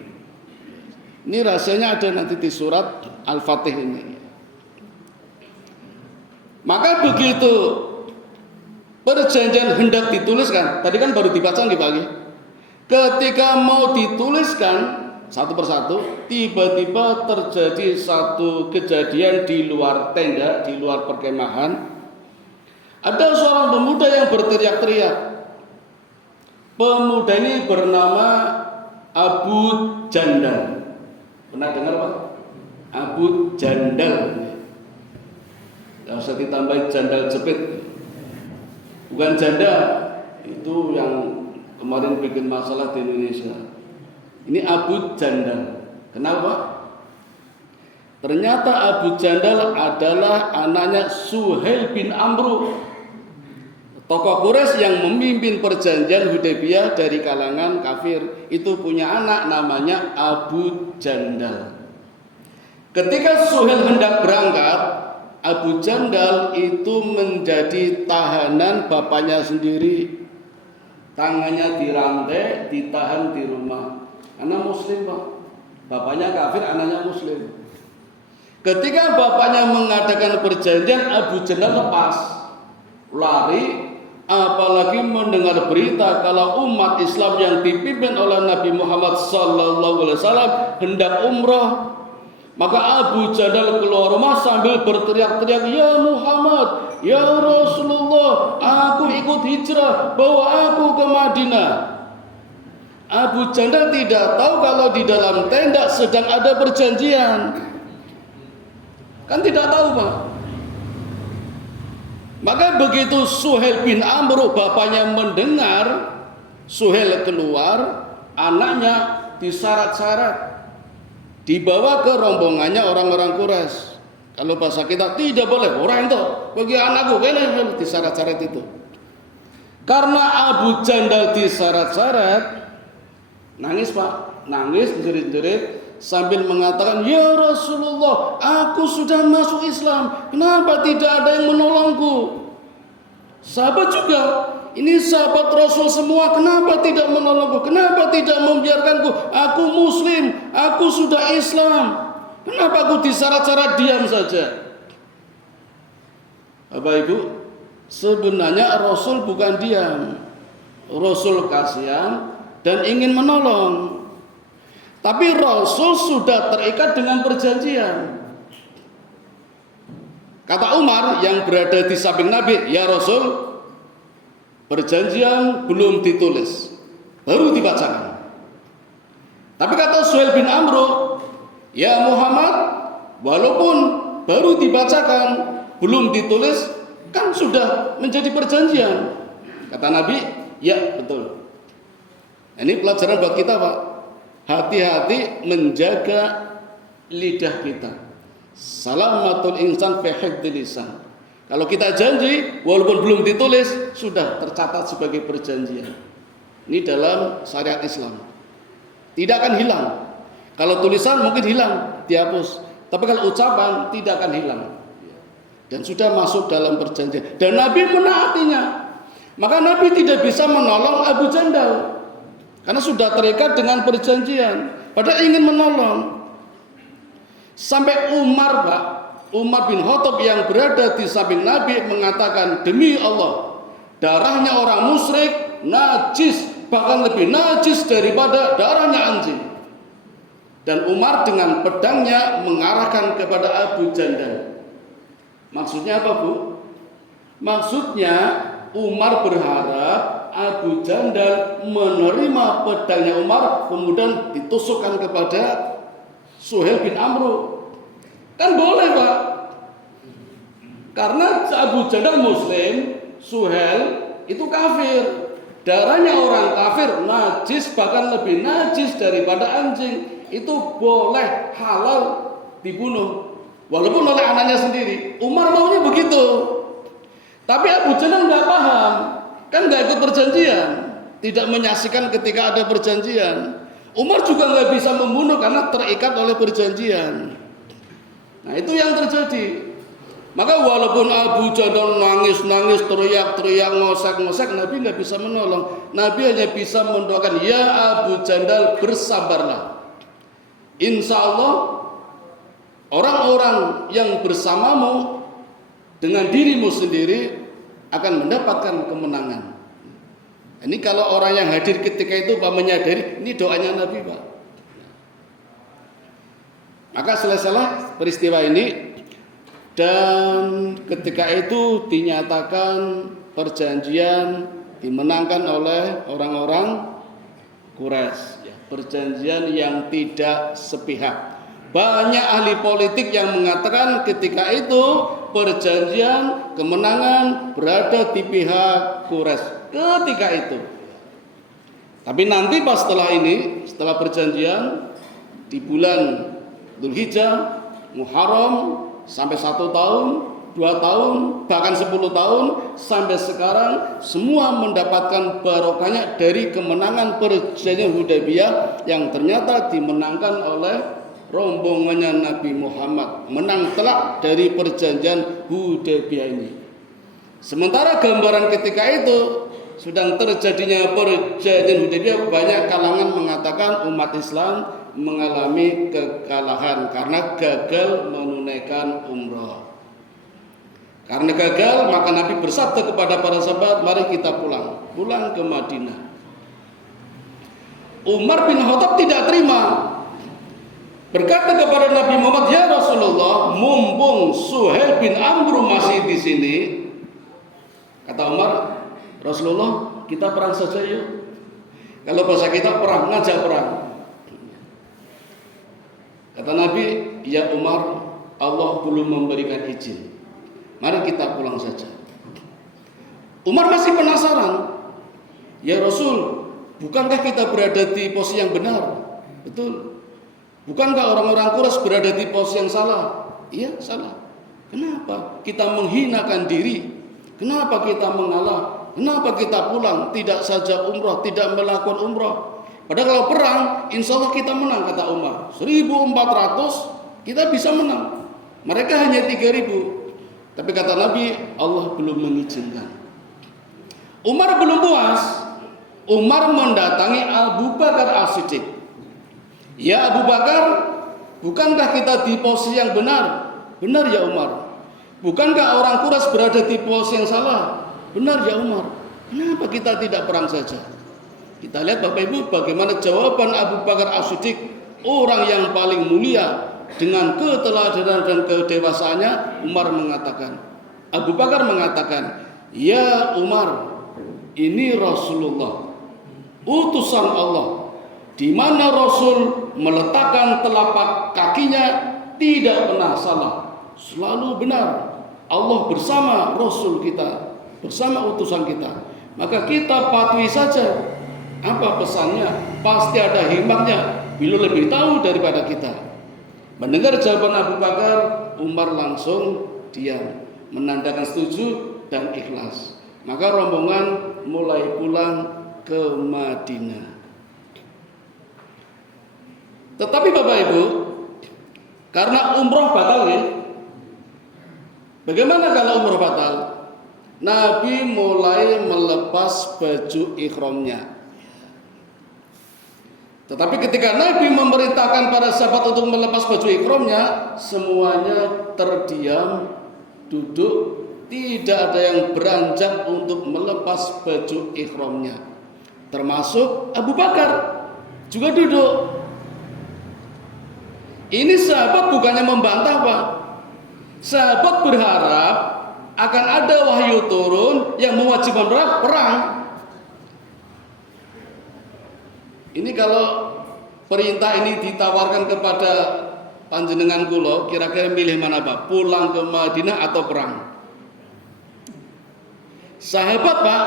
Ini rahasianya ada nanti di surat Al-Fatih ini. Maka begitu perjanjian hendak dituliskan, tadi kan baru dibaca nih pagi. Ketika mau dituliskan satu persatu, tiba-tiba terjadi satu kejadian di luar tenda, di luar perkemahan. Ada seorang pemuda yang berteriak-teriak. Pemuda ini bernama Abu Jandal. Pernah dengar, Pak? Abu Jandal. Gak usah ditambahin jandal jepit. Bukan janda, itu yang kemarin bikin masalah di Indonesia. Ini Abu Jandal. Kenapa? Ternyata Abu Jandal adalah anaknya Suhail bin Amr, tokoh Quraisy yang memimpin perjanjian Hudaybiyah dari kalangan kafir. Itu punya anak namanya Abu Jandal. Ketika Suhail hendak berangkat, Abu Jandal itu menjadi tahanan bapaknya sendiri. Tangannya dirantai, ditahan di rumah. Anak muslim, Pak. Bapaknya kafir, anaknya muslim. Ketika bapaknya mengadakan perjanjian, Abu Jandal lepas, lari. Apalagi mendengar berita kalau umat Islam yang dipimpin oleh Nabi Muhammad SAW hendak umrah. Maka Abu Jandal keluar rumah sambil berteriak-teriak, "Ya Muhammad, ya Rasulullah, aku ikut hijrah, bawa aku ke Madinah." Abu Jandal tidak tahu kalau di dalam tenda sedang ada perjanjian. Kan tidak tahu, Pak. Maka begitu Suhail bin Amr, bapaknya mendengar Suhail keluar, anaknya disyarat-syarat, dibawa ke rombongannya orang-orang Quraisy. Kalau bahasa kita tidak boleh, orang itu bagi anakku, boleh disyarat-syarat itu. Karena Abu Jandal disyarat-syarat, nangis, Pak, nangis jerit-jerit sambil mengatakan, "Ya Rasulullah, aku sudah masuk Islam, kenapa tidak ada yang menolongku?" Sahabat juga, ini sahabat Rasul semua, kenapa tidak menolongku? Kenapa tidak membiarkanku? Aku muslim, aku sudah Islam. Kenapa aku disyarat-syarat diam saja? Bapak Ibu, sebenarnya Rasul bukan diam. Rasul kasihan dan ingin menolong. Tapi Rasul sudah terikat dengan perjanjian. Kata Umar yang berada di samping Nabi, "Ya Rasul, perjanjian belum ditulis, baru dibacakan." Tapi kata Suhail bin Amr, "Ya Muhammad, walaupun baru dibacakan, belum ditulis, kan sudah menjadi perjanjian." Kata Nabi, "Ya betul." Ini pelajaran buat kita, Pak. Hati-hati menjaga lidah kita. Salamatul insan fi hifdzil lisan. Kalau kita janji walaupun belum ditulis, sudah tercatat sebagai perjanjian. Ini dalam syariat Islam. Tidak akan hilang. Kalau tulisan mungkin hilang, dihapus. Tapi kalau ucapan tidak akan hilang. Dan sudah masuk dalam perjanjian. Dan Nabi menaatinya. Maka Nabi tidak bisa menolong Abu Jandal. Karena sudah terikat dengan perjanjian. Padahal ingin menolong. Sampai Umar, Pak, Umar bin Khattab yang berada di samping Nabi mengatakan, "Demi Allah, darahnya orang musyrik najis, bahkan lebih najis daripada darahnya anjing." Dan Umar dengan pedangnya mengarahkan kepada Abu Jandal. Maksudnya apa, Bu? Maksudnya Umar berharap Abu Jandal menerima pedangnya Umar kemudian ditusukkan kepada Suhail bin Amru. Kan boleh Pak, karena Abu Jandal Muslim, Suhail itu kafir. Darahnya orang kafir najis, bahkan lebih najis daripada anjing. Itu boleh halal dibunuh, walaupun oleh anaknya sendiri. Umar maunya begitu. Tapi Abu Jandal nggak paham, kan nggak ikut perjanjian, tidak menyaksikan ketika ada perjanjian. Umar juga nggak bisa membunuh karena terikat oleh perjanjian. Nah itu yang terjadi. Maka walaupun Abu Jandal nangis-nangis, teriak-teriak, ngosek-ngosek, Nabi nggak bisa menolong. Nabi hanya bisa mendoakan, ya Abu Jandal bersabarlah. Insya Allah orang-orang yang bersamamu dengan dirimu sendiri akan mendapatkan kemenangan. Ini kalau orang yang hadir ketika itu Pak menyadari, ini doanya Nabi Pak. Maka selesailah peristiwa ini, dan ketika itu dinyatakan perjanjian dimenangkan oleh orang-orang Quraisy. Perjanjian yang tidak sepihak. Banyak ahli politik yang mengatakan ketika itu perjanjian kemenangan berada di pihak Quraisy ketika itu. Tapi nanti pas setelah ini, setelah perjanjian di bulan Dzulhijjah, Muharram, sampai 1 tahun, 2 tahun, bahkan 10 tahun, sampai sekarang semua mendapatkan barokahnya dari kemenangan perjanjian Hudaybiyah yang ternyata dimenangkan oleh rombongannya Nabi Muhammad, menang telak dari perjanjian Hudaybiyah ini. Sementara gambaran ketika itu sedang terjadinya perjanjian Hudaybiyah, banyak kalangan mengatakan umat Islam mengalami kekalahan karena gagal menunaikan umrah. Karena gagal, maka Nabi bersabda kepada para sahabat, mari kita pulang ke Madinah. Umar bin Khattab tidak terima, berkata kepada Nabi Muhammad, ya Rasulullah, mumpung Suhail bin Amru masih di sini, kata Umar, Rasulullah, kita perang saja yuk. Kalau bahasa kita perang, ngajak perang. Kata Nabi, ya Umar, Allah belum memberikan izin. Mari kita pulang saja. Umar masih penasaran. Ya Rasul, bukankah kita berada di posisi yang benar? Betul. Bukankah orang-orang Quraisy berada di posisi yang salah? Iya, salah. Kenapa kita menghinakan diri? Kenapa kita mengalah? Kenapa kita pulang? Tidak saja umrah, tidak melakukan umrah. Padahal kalau perang, insya Allah kita menang, kata Umar. 1.400 kita bisa menang. Mereka hanya 3.000. Tapi kata Nabi, Allah belum mengizinkan. Umar belum puas. Umar mendatangi Abu Bakar As-Siddiq. Ya Abu Bakar, bukankah kita di posisi yang benar? Benar ya Umar. Bukankah orang Quraisy berada di posisi yang salah? Benar ya Umar. Kenapa kita tidak perang saja? Kita lihat Bapak Ibu bagaimana jawaban Abu Bakar As-Siddiq, orang yang paling mulia. Dengan keteladanan dan kedewasaannya, Umar mengatakan, Abu Bakar mengatakan, ya Umar, ini Rasulullah, utusan Allah, di mana Rasul meletakkan telapak kakinya tidak pernah salah, selalu benar. Allah bersama Rasul kita, bersama utusan kita. Maka kita patuhi saja. Apa pesannya? Pasti ada hikmahnya. Beliau lebih tahu daripada kita. Mendengar jawaban Abu Bakar, Umar langsung diam, menandakan setuju dan ikhlas. Maka rombongan mulai pulang ke Madinah. Tetapi Bapak Ibu, karena umroh batal ya. Bagaimana kalau umroh batal? Nabi mulai melepas baju ihramnya. Tetapi ketika Nabi memerintahkan para sahabat untuk melepas baju ihramnya, semuanya terdiam, duduk, tidak ada yang beranjak untuk melepas baju ihramnya. Termasuk Abu Bakar juga duduk. Ini sahabat bukannya membantah Pak. Sahabat berharap akan ada wahyu turun yang mewajibkan perang. Ini kalau perintah ini ditawarkan kepada panjenengan kula, kira-kira milih mana Pak? Pulang ke Madinah atau perang? Sahabat Pak,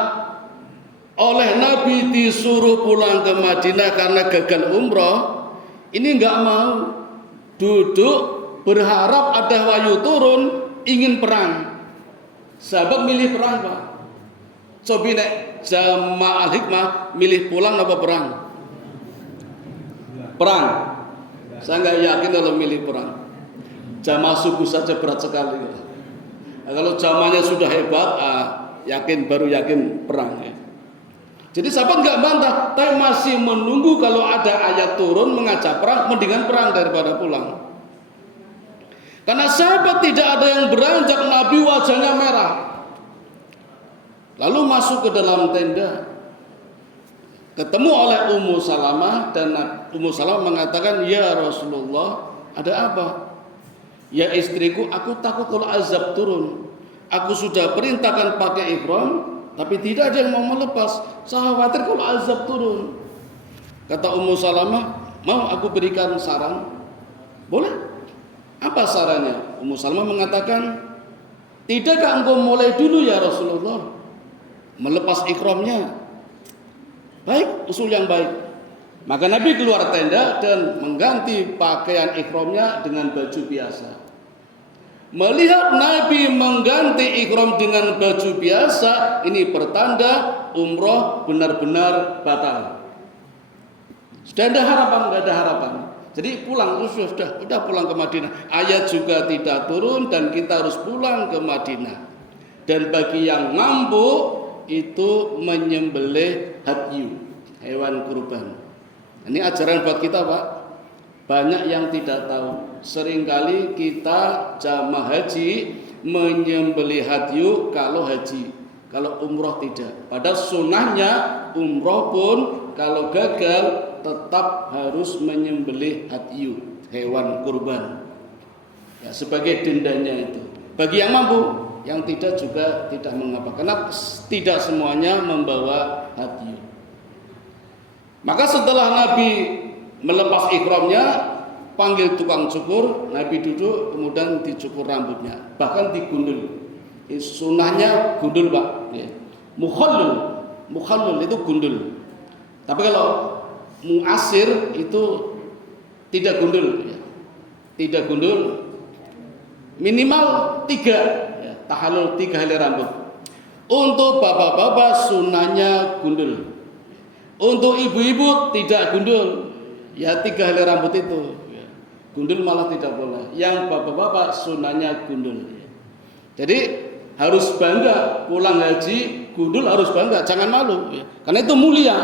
oleh Nabi disuruh pulang ke Madinah karena gagal umroh, ini nggak mau, duduk berharap ada wahyu turun, ingin perang. Sahabat milih perang Pak. Coba nek Jamaah Hikmah milih pulang apa perang? Perang. Saya nggak yakin kalau milih perang. Jamaah subuh saja berat sekali. Nah, kalau jamaahnya sudah hebat, baru yakin perang. Ya. Jadi sahabat nggak bantah, tapi masih menunggu kalau ada ayat turun mengajak perang, mendingan perang daripada pulang. Karena sahabat tidak ada yang beranjak, Nabi wajahnya merah. Lalu masuk ke dalam tenda, ketemu oleh Ummu Salamah, dan Ummu Salamah mengatakan, ya Rasulullah, ada apa? Ya istriku, aku takut kalau azab turun. Aku sudah perintahkan pakai ihram, tapi tidak ada yang mau melepas. Saya khawatir kalau azab turun. Kata Ummu Salamah, mau aku berikan saran? Boleh. Apa sarannya? Ummu Salamah mengatakan, tidakkah engkau mulai dulu ya Rasulullah melepas ihramnya? Baik, usul yang baik. Maka Nabi keluar tenda dan mengganti pakaian ihramnya dengan baju biasa. Melihat Nabi mengganti ihram dengan baju biasa, ini pertanda umroh benar-benar batal. Sudah ada harapan, nggak ada harapan. Jadi pulang, sudah pulang ke Madinah. Ayat juga tidak turun dan kita harus pulang ke Madinah. Dan bagi yang mampu itu menyembelih hadyu, hewan kurban. Ini ajaran buat kita Pak. Banyak yang tidak tahu. Seringkali kita jamaah haji menyembelih hadyu kalau haji, kalau umroh tidak. Padahal sunnahnya umroh pun kalau gagal tetap harus menyembelih hadyu, hewan kurban. Ya, sebagai dendanya itu. Bagi yang mampu, yang tidak juga tidak mengapa. Karena tidak semuanya membawa hadyu. Maka setelah Nabi melepas ihramnya, panggil tukang cukur, Nabi duduk, kemudian dicukur rambutnya, bahkan digundul. Sunnahnya gundul Pak. Mukhallul itu gundul. Tapi kalau muasir itu tidak gundul, tidak gundul. Minimal 3, tahallul 3 helai rambut. Untuk bapak-bapak sunnahnya gundul. Untuk ibu-ibu tidak gundul, 3 helai rambut itu. Gundul malah tidak boleh. Yang bapak-bapak sunnahnya gundul. Jadi harus bangga pulang haji, gundul harus bangga, jangan malu. Karena itu mulia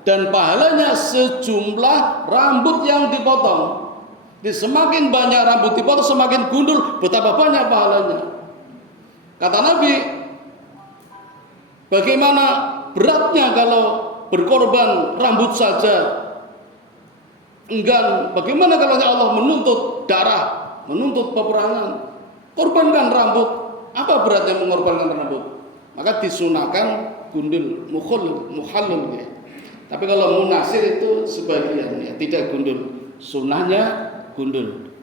dan pahalanya sejumlah rambut yang dipotong. Jadi semakin banyak rambut dipotong, semakin gundul, betapa banyak pahalanya. Kata Nabi, bagaimana beratnya kalau berkorban rambut saja enggan, bagaimana kalau Allah menuntut darah, menuntut peperangan? Korbankan rambut. Apa beratnya mengorbankan rambut? Maka disunahkan gundul, mukhallul ya. Tapi kalau munasir itu sebagian ya, tidak gundul. Sunnahnya gundul.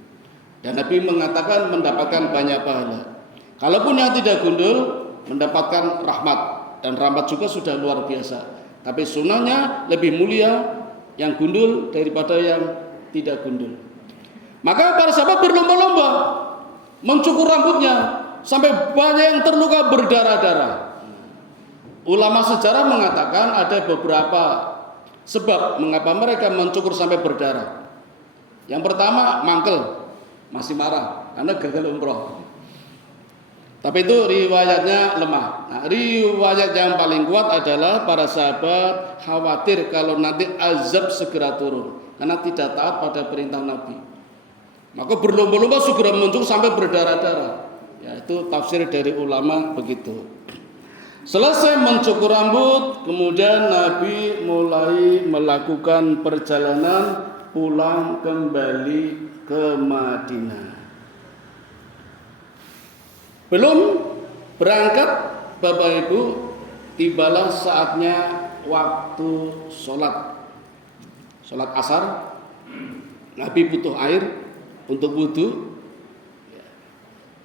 Dan Nabi mengatakan mendapatkan banyak pahala. Kalaupun yang tidak gundul mendapatkan rahmat, dan rahmat juga sudah luar biasa. Tapi sunnahnya lebih mulia yang gundul daripada yang tidak gundul. Maka para sahabat berlomba-lomba mencukur rambutnya sampai banyak yang terluka berdarah-darah. Ulama sejarah mengatakan ada beberapa sebab mengapa mereka mencukur sampai berdarah. Yang pertama, mangkel, masih marah karena gagal umroh. Tapi itu riwayatnya lemah. Nah, riwayat yang paling kuat adalah para sahabat khawatir kalau nanti azab segera turun karena tidak taat pada perintah Nabi. Maka berlomba-lomba segera muncul sampai berdarah-darah. Ya, itu tafsir dari ulama begitu. Selesai mencukur rambut, kemudian Nabi mulai melakukan perjalanan pulang kembali ke Madinah. Belum Berangkat Bapak Ibu, tibalah saatnya waktu sholat asar. Nabi butuh air untuk wudhu.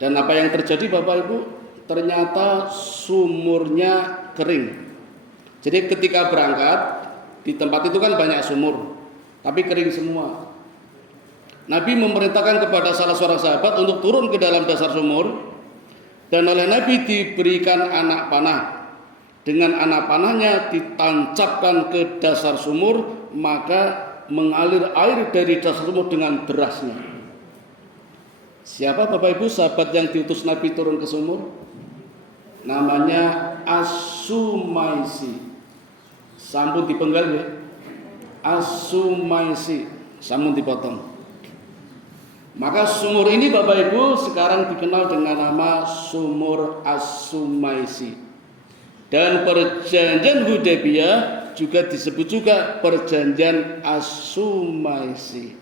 Dan apa yang terjadi Bapak Ibu? Ternyata sumurnya kering. Jadi ketika berangkat, di tempat itu kan banyak sumur, tapi kering semua. Nabi memerintahkan kepada salah seorang sahabat untuk turun ke dalam dasar sumur. Dan oleh Nabi diberikan anak panah. Dengan anak panahnya ditancapkan ke dasar sumur, maka mengalir air dari dasar sumur dengan derasnya. Siapa Bapak Ibu sahabat yang diutus Nabi turun ke sumur? Namanya As-Sumaisi. Sampun dipenggal ya. As-Sumaisi, sampun dipotong. Maka sumur ini Bapak Ibu sekarang dikenal dengan nama Sumur As-Sumaisi. Dan perjanjian Hudaybiyah juga disebut juga perjanjian As-Sumaisi.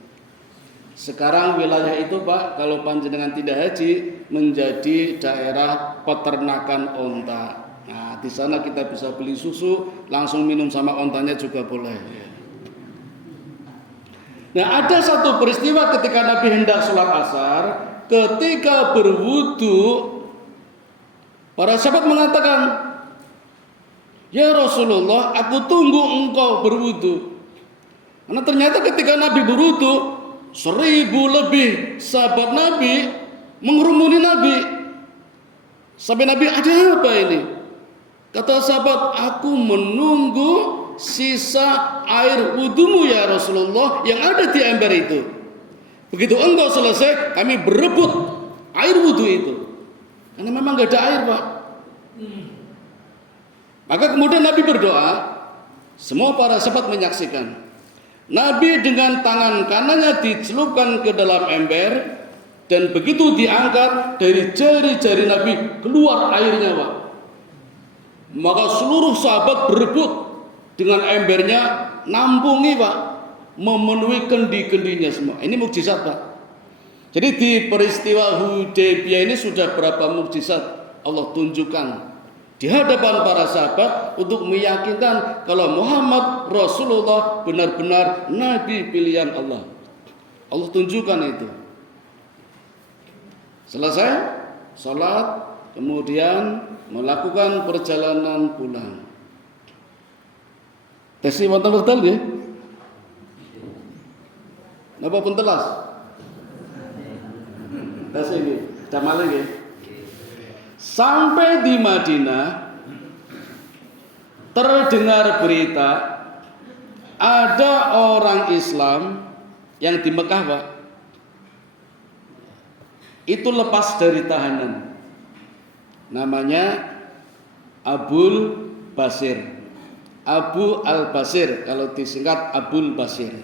Sekarang wilayah itu Pak, kalau panjenengan tidak haji, menjadi daerah peternakan onta. Nah, di sana kita bisa beli susu, langsung minum sama ontanya juga boleh. Nah, ada satu peristiwa ketika Nabi hendak sholat asar, ketika berwudu, para sahabat mengatakan, "Ya Rasulullah, aku tunggu engkau berwudu." Karena ternyata ketika Nabi berwudu, 1000 lebih sahabat Nabi mengerumuni Nabi. Sampai Nabi, ada apa ini? Kata sahabat, aku menunggu sisa air wudumu ya Rasulullah yang ada di ember itu. Begitu engkau selesai, kami berebut air wudu itu. Karena memang gak ada air Pak. Maka kemudian Nabi berdoa, semua para sahabat menyaksikan. Nabi dengan tangan kanannya dicelupkan ke dalam ember, dan begitu diangkat dari jari-jari Nabi keluar airnya Pak. Maka seluruh sahabat berebut dengan embernya, nampungi Pak, memenuhi kendi-kendinya semua. Ini mukjizat Pak. Jadi di peristiwa Hudaybiyah ini sudah berapa mukjizat Allah tunjukkan di hadapan para sahabat untuk meyakinkan kalau Muhammad Rasulullah benar-benar Nabi pilihan Allah. Allah tunjukkan itu. Selesai sholat, kemudian melakukan perjalanan pulang. Tesi wonten wekdal nggih? Napa pun telas? Tesi nggih, damale nggih. Sampai di Madinah terdengar berita ada orang Islam yang di Mekah Pak, itu lepas dari tahanan, namanya Abul Basir, Abu Al-Basir, kalau disingkat Abul Basir.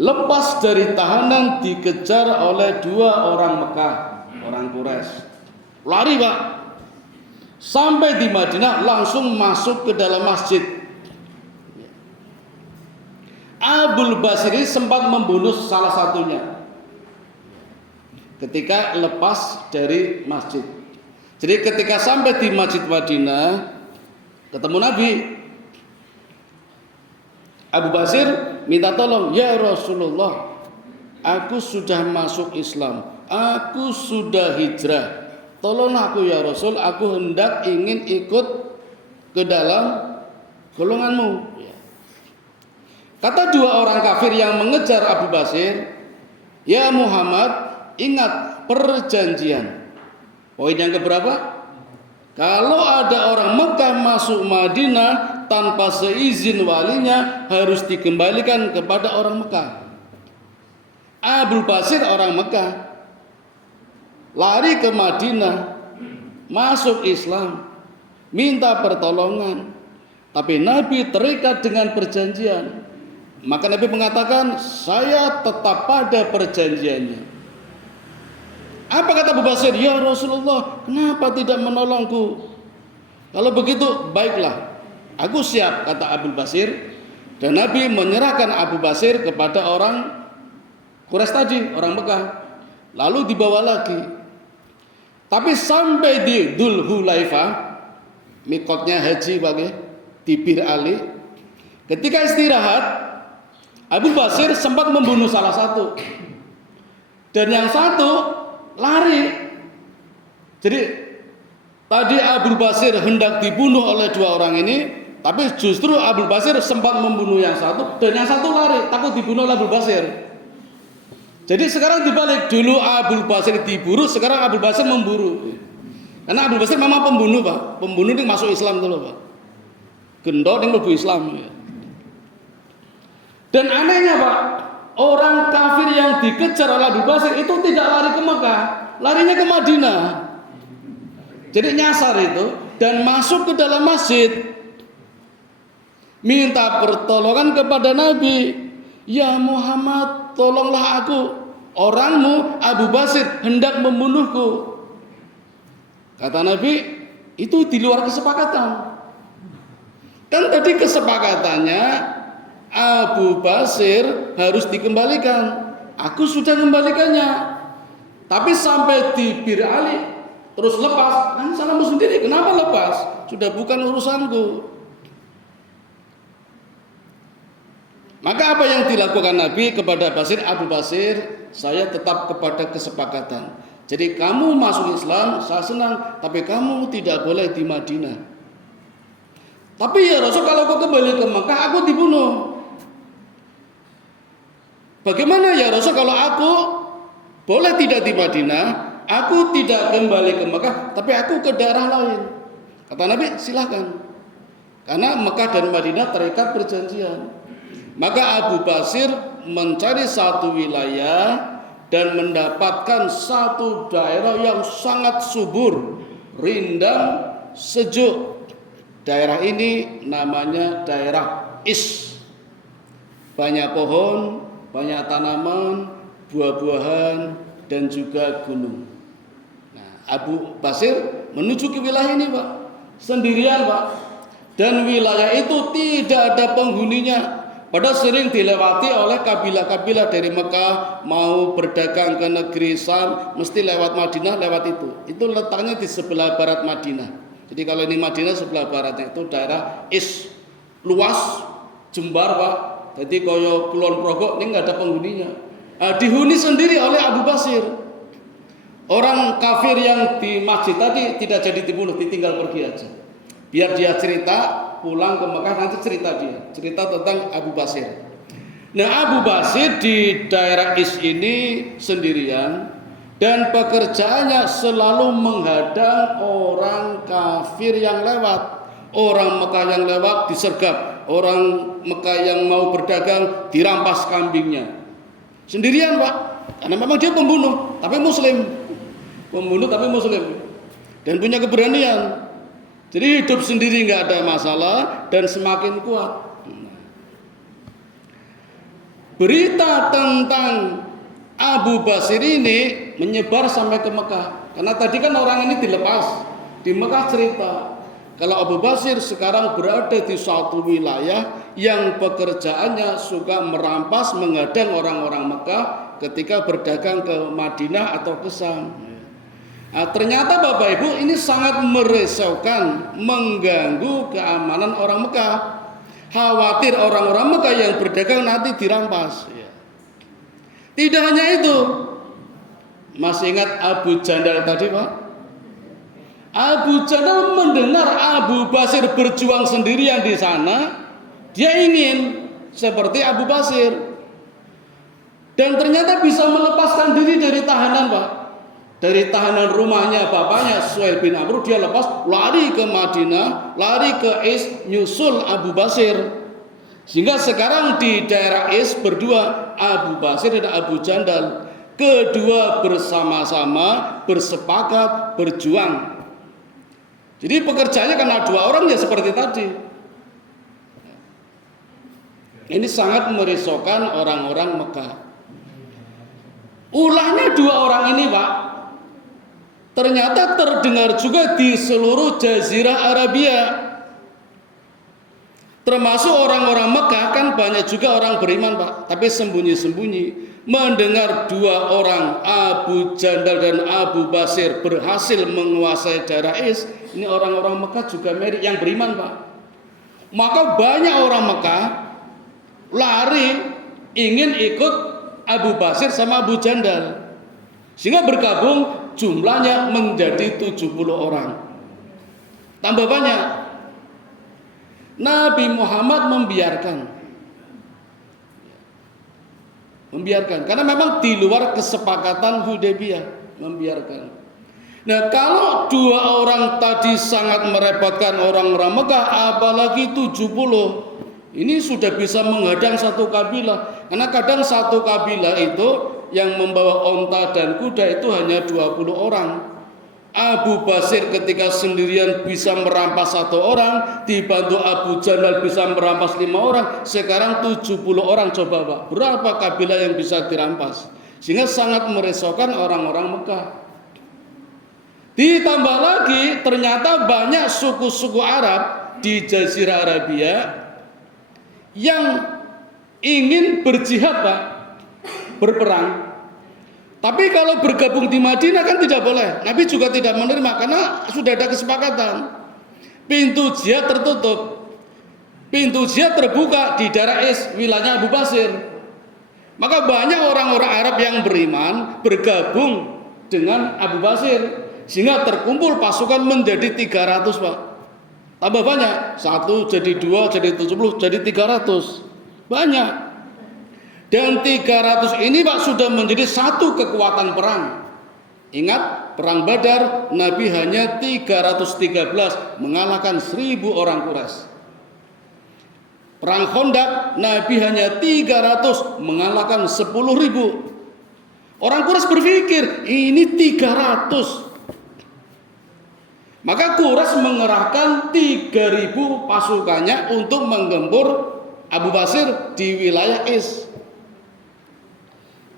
Lepas dari tahanan dikejar oleh 2 orang Mekah, orang Quraisy. Lari Pak, sampai di Madinah langsung masuk ke dalam masjid. Abul Basir ini sempat membunuh salah satunya ketika lepas dari masjid. Jadi ketika sampai di Masjid Madinah, ketemu Nabi, Abu Basir minta tolong, ya Rasulullah, aku sudah masuk Islam, aku sudah hijrah. Tolong aku ya Rasul, aku hendak ingin ikut ke dalam golonganmu. Kata 2 orang kafir yang mengejar Abu Basir, ya Muhammad, ingat perjanjian. Poin yang keberapa? Kalau ada orang Mekah masuk Madinah tanpa seizin walinya, harus dikembalikan kepada orang Mekah. Abu Basir orang Mekah, lari ke Madinah, masuk Islam, minta pertolongan, tapi Nabi terikat dengan perjanjian. Maka Nabi mengatakan, saya tetap pada perjanjiannya. Apa kata Abu Basir? Ya Rasulullah, kenapa tidak menolongku? Kalau begitu, baiklah, aku siap, kata Abu Basir. Dan Nabi menyerahkan Abu Basir kepada orang Quraisy tadi, orang Mekah. Lalu dibawa lagi. Tapi sampai di Dzul Hulaifah, mikotnya haji bagi di Bir Ali, ketika istirahat, Abu Basir sempat membunuh salah satu, dan yang satu lari. Jadi tadi Abu Basir hendak dibunuh oleh dua orang ini, tapi justru Abu Basir sempat membunuh yang satu, dan yang satu lari, takut dibunuh oleh Abu Basir. Jadi sekarang dibalik, dulu Abu Basir diburu, sekarang Abu Basir memburu. Karena Abu Basir memang pembunuh, Pak. Pembunuh ini masuk Islam dulu, Pak. Gendot yang lebih Islam. Dan anehnya, Pak, orang kafir yang dikejar oleh Abu Basir itu tidak lari ke Mekah, larinya ke Madinah. Jadi nyasar itu dan masuk ke dalam masjid, minta pertolongan kepada Nabi. Ya Muhammad, tolonglah aku, orangmu Abu Basir hendak membunuhku. Kata Nabi, itu di luar kesepakatan. Kan tadi kesepakatannya Abu Basir harus dikembalikan. Aku sudah kembalikannya. Tapi sampai di Bir Ali terus lepas, kan salahmu sendiri. Kenapa lepas? Sudah bukan urusanku. Maka apa yang dilakukan Nabi kepada Basir? Abu Basir, saya tetap kepada kesepakatan. Jadi kamu masuk Islam, saya senang, tapi kamu tidak boleh di Madinah. Tapi ya Rasul, kalau kau kembali ke Mekah, aku dibunuh. Bagaimana ya Rasul kalau aku boleh tidak di Madinah? Aku tidak kembali ke Mekah, tapi aku ke daerah lain. Kata Nabi, silahkan. Karena Mekah dan Madinah terikat perjanjian. Maka Abu Basir mencari satu wilayah dan mendapatkan satu daerah yang sangat subur, rindang, sejuk. Daerah ini namanya daerah Is. Banyak pohon, banyak tanaman, buah-buahan, dan juga gunung. Abu Basir menuju ke wilayah ini, Pak, sendirian, Pak, dan wilayah itu tidak ada penghuninya. Padahal sering dilewati oleh kabilah-kabilah dari Mekah, mau berdagang ke negeri Sam, mesti lewat Madinah, lewat itu. Itu letaknya di sebelah barat Madinah. Jadi kalau ini Madinah, sebelah baratnya itu daerah Is, luas, jembar, Pak. Jadi koyo Kulon Progo ini nggak ada penghuninya. Dihuni sendiri oleh Abu Basir. Orang kafir yang di masjid tadi tidak jadi dibunuh, ditinggal pergi aja. Biar dia cerita, pulang ke Mekah nanti cerita dia, cerita tentang Abu Basir. Nah, Abu Basir di daerah Is ini sendirian dan pekerjaannya selalu menghadang orang kafir yang lewat. Orang Mekah yang lewat disergap, orang Mekah yang mau berdagang dirampas kambingnya. Sendirian, Pak, karena memang dia pembunuh, tapi Muslim. Pembunuh tapi Muslim dan punya keberanian. Jadi hidup sendiri nggak ada masalah dan semakin kuat. Berita tentang Abu Basir ini menyebar sampai ke Mekah. Karena tadi kan orang ini dilepas di Mekah, cerita kalau Abu Basir sekarang berada di suatu wilayah yang pekerjaannya suka merampas, menghadang orang-orang Mekah ketika berdagang ke Madinah atau ke Sam. Ternyata Bapak Ibu ini sangat merisaukan, mengganggu keamanan orang Mekah. Khawatir orang-orang Mekah yang berdagang nanti dirampas. Tidak hanya itu, masih ingat Abu Jandal tadi, Pak? Abu Jandal mendengar Abu Basir berjuang sendirian di sana, dia ingin seperti Abu Basir, dan ternyata bisa melepaskan diri dari tahanan, Pak. Dari tahanan rumahnya bapaknya Suhail bin Amr, dia lepas, lari ke Madinah, lari ke Is, nyusul Abu Basir. Sehingga sekarang di daerah Is berdua, Abu Basir dan Abu Jandal, kedua bersama-sama bersepakat berjuang. Jadi pekerjaannya karena dua orang ya seperti tadi. Ini sangat merisaukan orang-orang Mekah. Ulahnya dua orang ini, Pak, ternyata terdengar juga di seluruh Jazirah Arabia. Termasuk orang-orang Mekah kan banyak juga orang beriman Pak, tapi sembunyi-sembunyi. Mendengar dua orang Abu Jandal dan Abu Basir berhasil menguasai daerah Is, ini orang-orang Mekah juga yang beriman Pak. Maka banyak orang Mekah lari ingin ikut Abu Basir sama Abu Jandal, sehingga bergabung jumlahnya menjadi 70 orang. Tambah banyak. Nabi Muhammad membiarkan karena memang di luar kesepakatan Hudaybiyah, membiarkan. Nah, kalau dua orang tadi sangat merepotkan orang-orang Mekah, apalagi 70, ini sudah bisa menghadang satu kabilah. Karena kadang satu kabilah itu yang membawa onta dan kuda itu hanya 20 orang. Abu Basir ketika sendirian bisa merampas satu orang, dibantu Abu Jandal bisa merampas 5 orang. Sekarang 70 orang, coba Pak, berapa kabilah yang bisa dirampas? Sehingga sangat meresahkan orang-orang Mekah. Ditambah lagi ternyata banyak suku-suku Arab di Jazirah Arabia yang ingin berjihad Pak, berperang. Tapi kalau bergabung di Madinah kan tidak boleh. Nabi juga tidak menerima karena sudah ada kesepakatan. Pintu jihad tertutup. Pintu jihad terbuka di daerah Is, wilayahnya Abu Basir. Maka banyak orang-orang Arab yang beriman bergabung dengan Abu Basir, sehingga terkumpul pasukan menjadi 300 Pak. Tambah banyak, 1 jadi 2 jadi 70 jadi 300. Banyak. Dan 300 ini Pak sudah menjadi satu kekuatan perang. Ingat, perang Badar Nabi hanya 313 mengalahkan 1000 orang Quraisy. Perang Khandaq Nabi hanya 300 mengalahkan 10.000. Orang Quraisy berpikir ini 300. Maka Quraisy mengerahkan 3.000 pasukannya untuk menggempur Abu Basir di wilayah Is.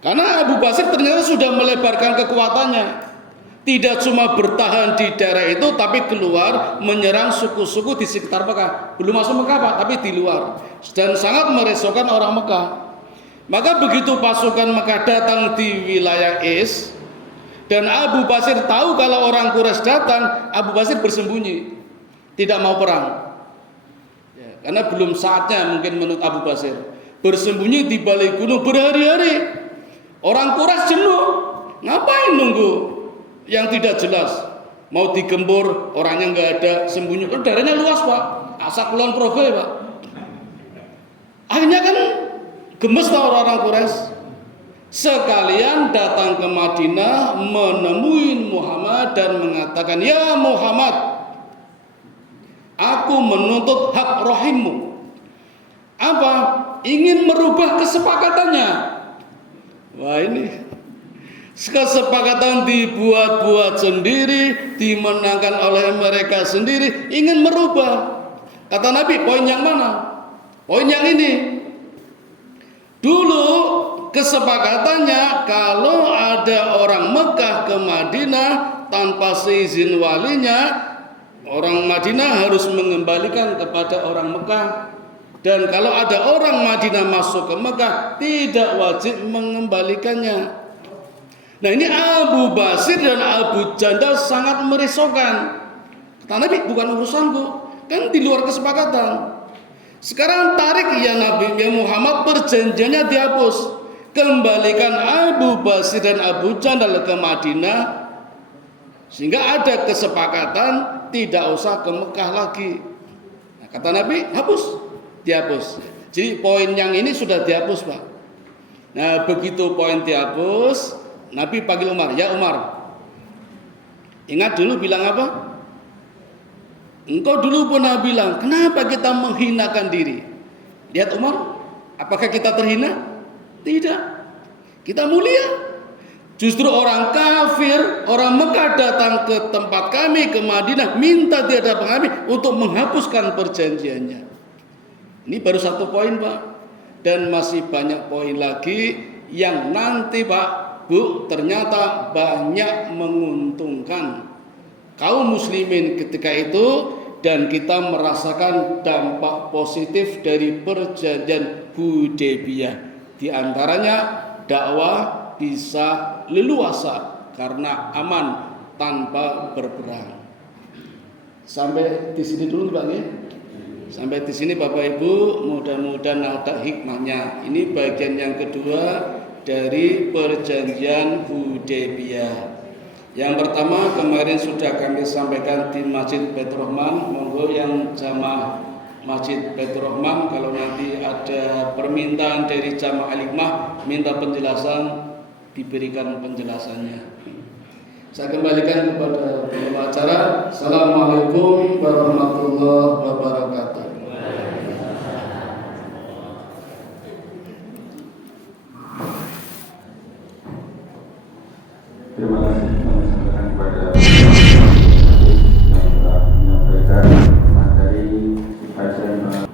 Karena Abu Basir ternyata sudah melebarkan kekuatannya. Tidak cuma bertahan di daerah itu, tapi keluar menyerang suku-suku di sekitar Mekah. Belum masuk Mekah Pak, tapi di luar. Dan sangat meresahkan orang Mekah. Maka begitu pasukan Mekah datang di wilayah Is, dan Abu Basir tahu kalau orang Quraisy datang, Abu Basir bersembunyi, tidak mau perang. Ya, karena belum saatnya mungkin menurut Abu Basir. Bersembunyi di balik gunung berhari-hari. Orang Quraisy jenuh, ngapain nunggu yang tidak jelas? Mau digembur, orangnya nggak ada, sembunyi. Daerahnya luas Pak, Asak Kulon Progo Pak. Akhirnya kan gemes orang-orang Quraisy. Sekalian datang ke Madinah menemui Muhammad dan mengatakan, ya Muhammad, aku menuntut hak rahimmu. Apa? Ingin merubah kesepakatannya. Wah, ini kesepakatan dibuat-buat sendiri, dimenangkan oleh mereka sendiri, ingin merubah. Kata Nabi, poin yang mana? Poin yang ini. Dulu kesepakatannya kalau ada orang Mekah ke Madinah tanpa seizin walinya, orang Madinah harus mengembalikan kepada orang Mekah. Dan kalau ada orang Madinah masuk ke Mekah, tidak wajib mengembalikannya. Nah, ini Abu Basir dan Abu Jandal sangat merisaukan. Kata Nabi, bukan urusanku, kan di luar kesepakatan. Sekarang tarik ya Nabi ya Muhammad, perjanjiannya dihapus. Kembalikan Abu Basir dan Abu Jandal ke Madinah, sehingga ada kesepakatan tidak usah ke Mekah lagi. Nah, kata Nabi, hapus. Dihapus. Jadi poin yang ini sudah dihapus Pak. Nah, begitu poin dihapus, Nabi panggil Umar, ya Umar, ingat dulu bilang apa? Engkau dulu pernah bilang, kenapa kita menghinakan diri? Lihat Umar, apakah kita terhina? Tidak, kita mulia. Justru orang kafir, orang Mekah datang ke tempat kami, ke Madinah, minta di hadapan kami untuk menghapuskan perjanjiannya. Ini baru satu poin Pak, dan masih banyak poin lagi yang nanti Pak Bu ternyata banyak menguntungkan kaum muslimin ketika itu dan kita merasakan dampak positif dari perjanjian Hudaybiyah. Di antaranya dakwah bisa leluasa karena aman tanpa berperang. Sampai di sini dulu Pak ya. Sampai di sini Bapak Ibu, mudah-mudahan ada hikmahnya. Ini bagian yang kedua dari perjanjian Hudaybiyah. Yang pertama kemarin sudah kami sampaikan di Masjid Baitur Rahman. Monggo yang jamaah Masjid Baitur Rahman, kalau nanti ada permintaan dari jamaah Al-Hikmah minta penjelasan, diberikan penjelasannya. Saya kembalikan kepada pengelola acara. Assalamualaikum warahmatullahi wabarakatuh. Terima kasih kami sampaikan kepada yang telah menyampaikan materi kajian.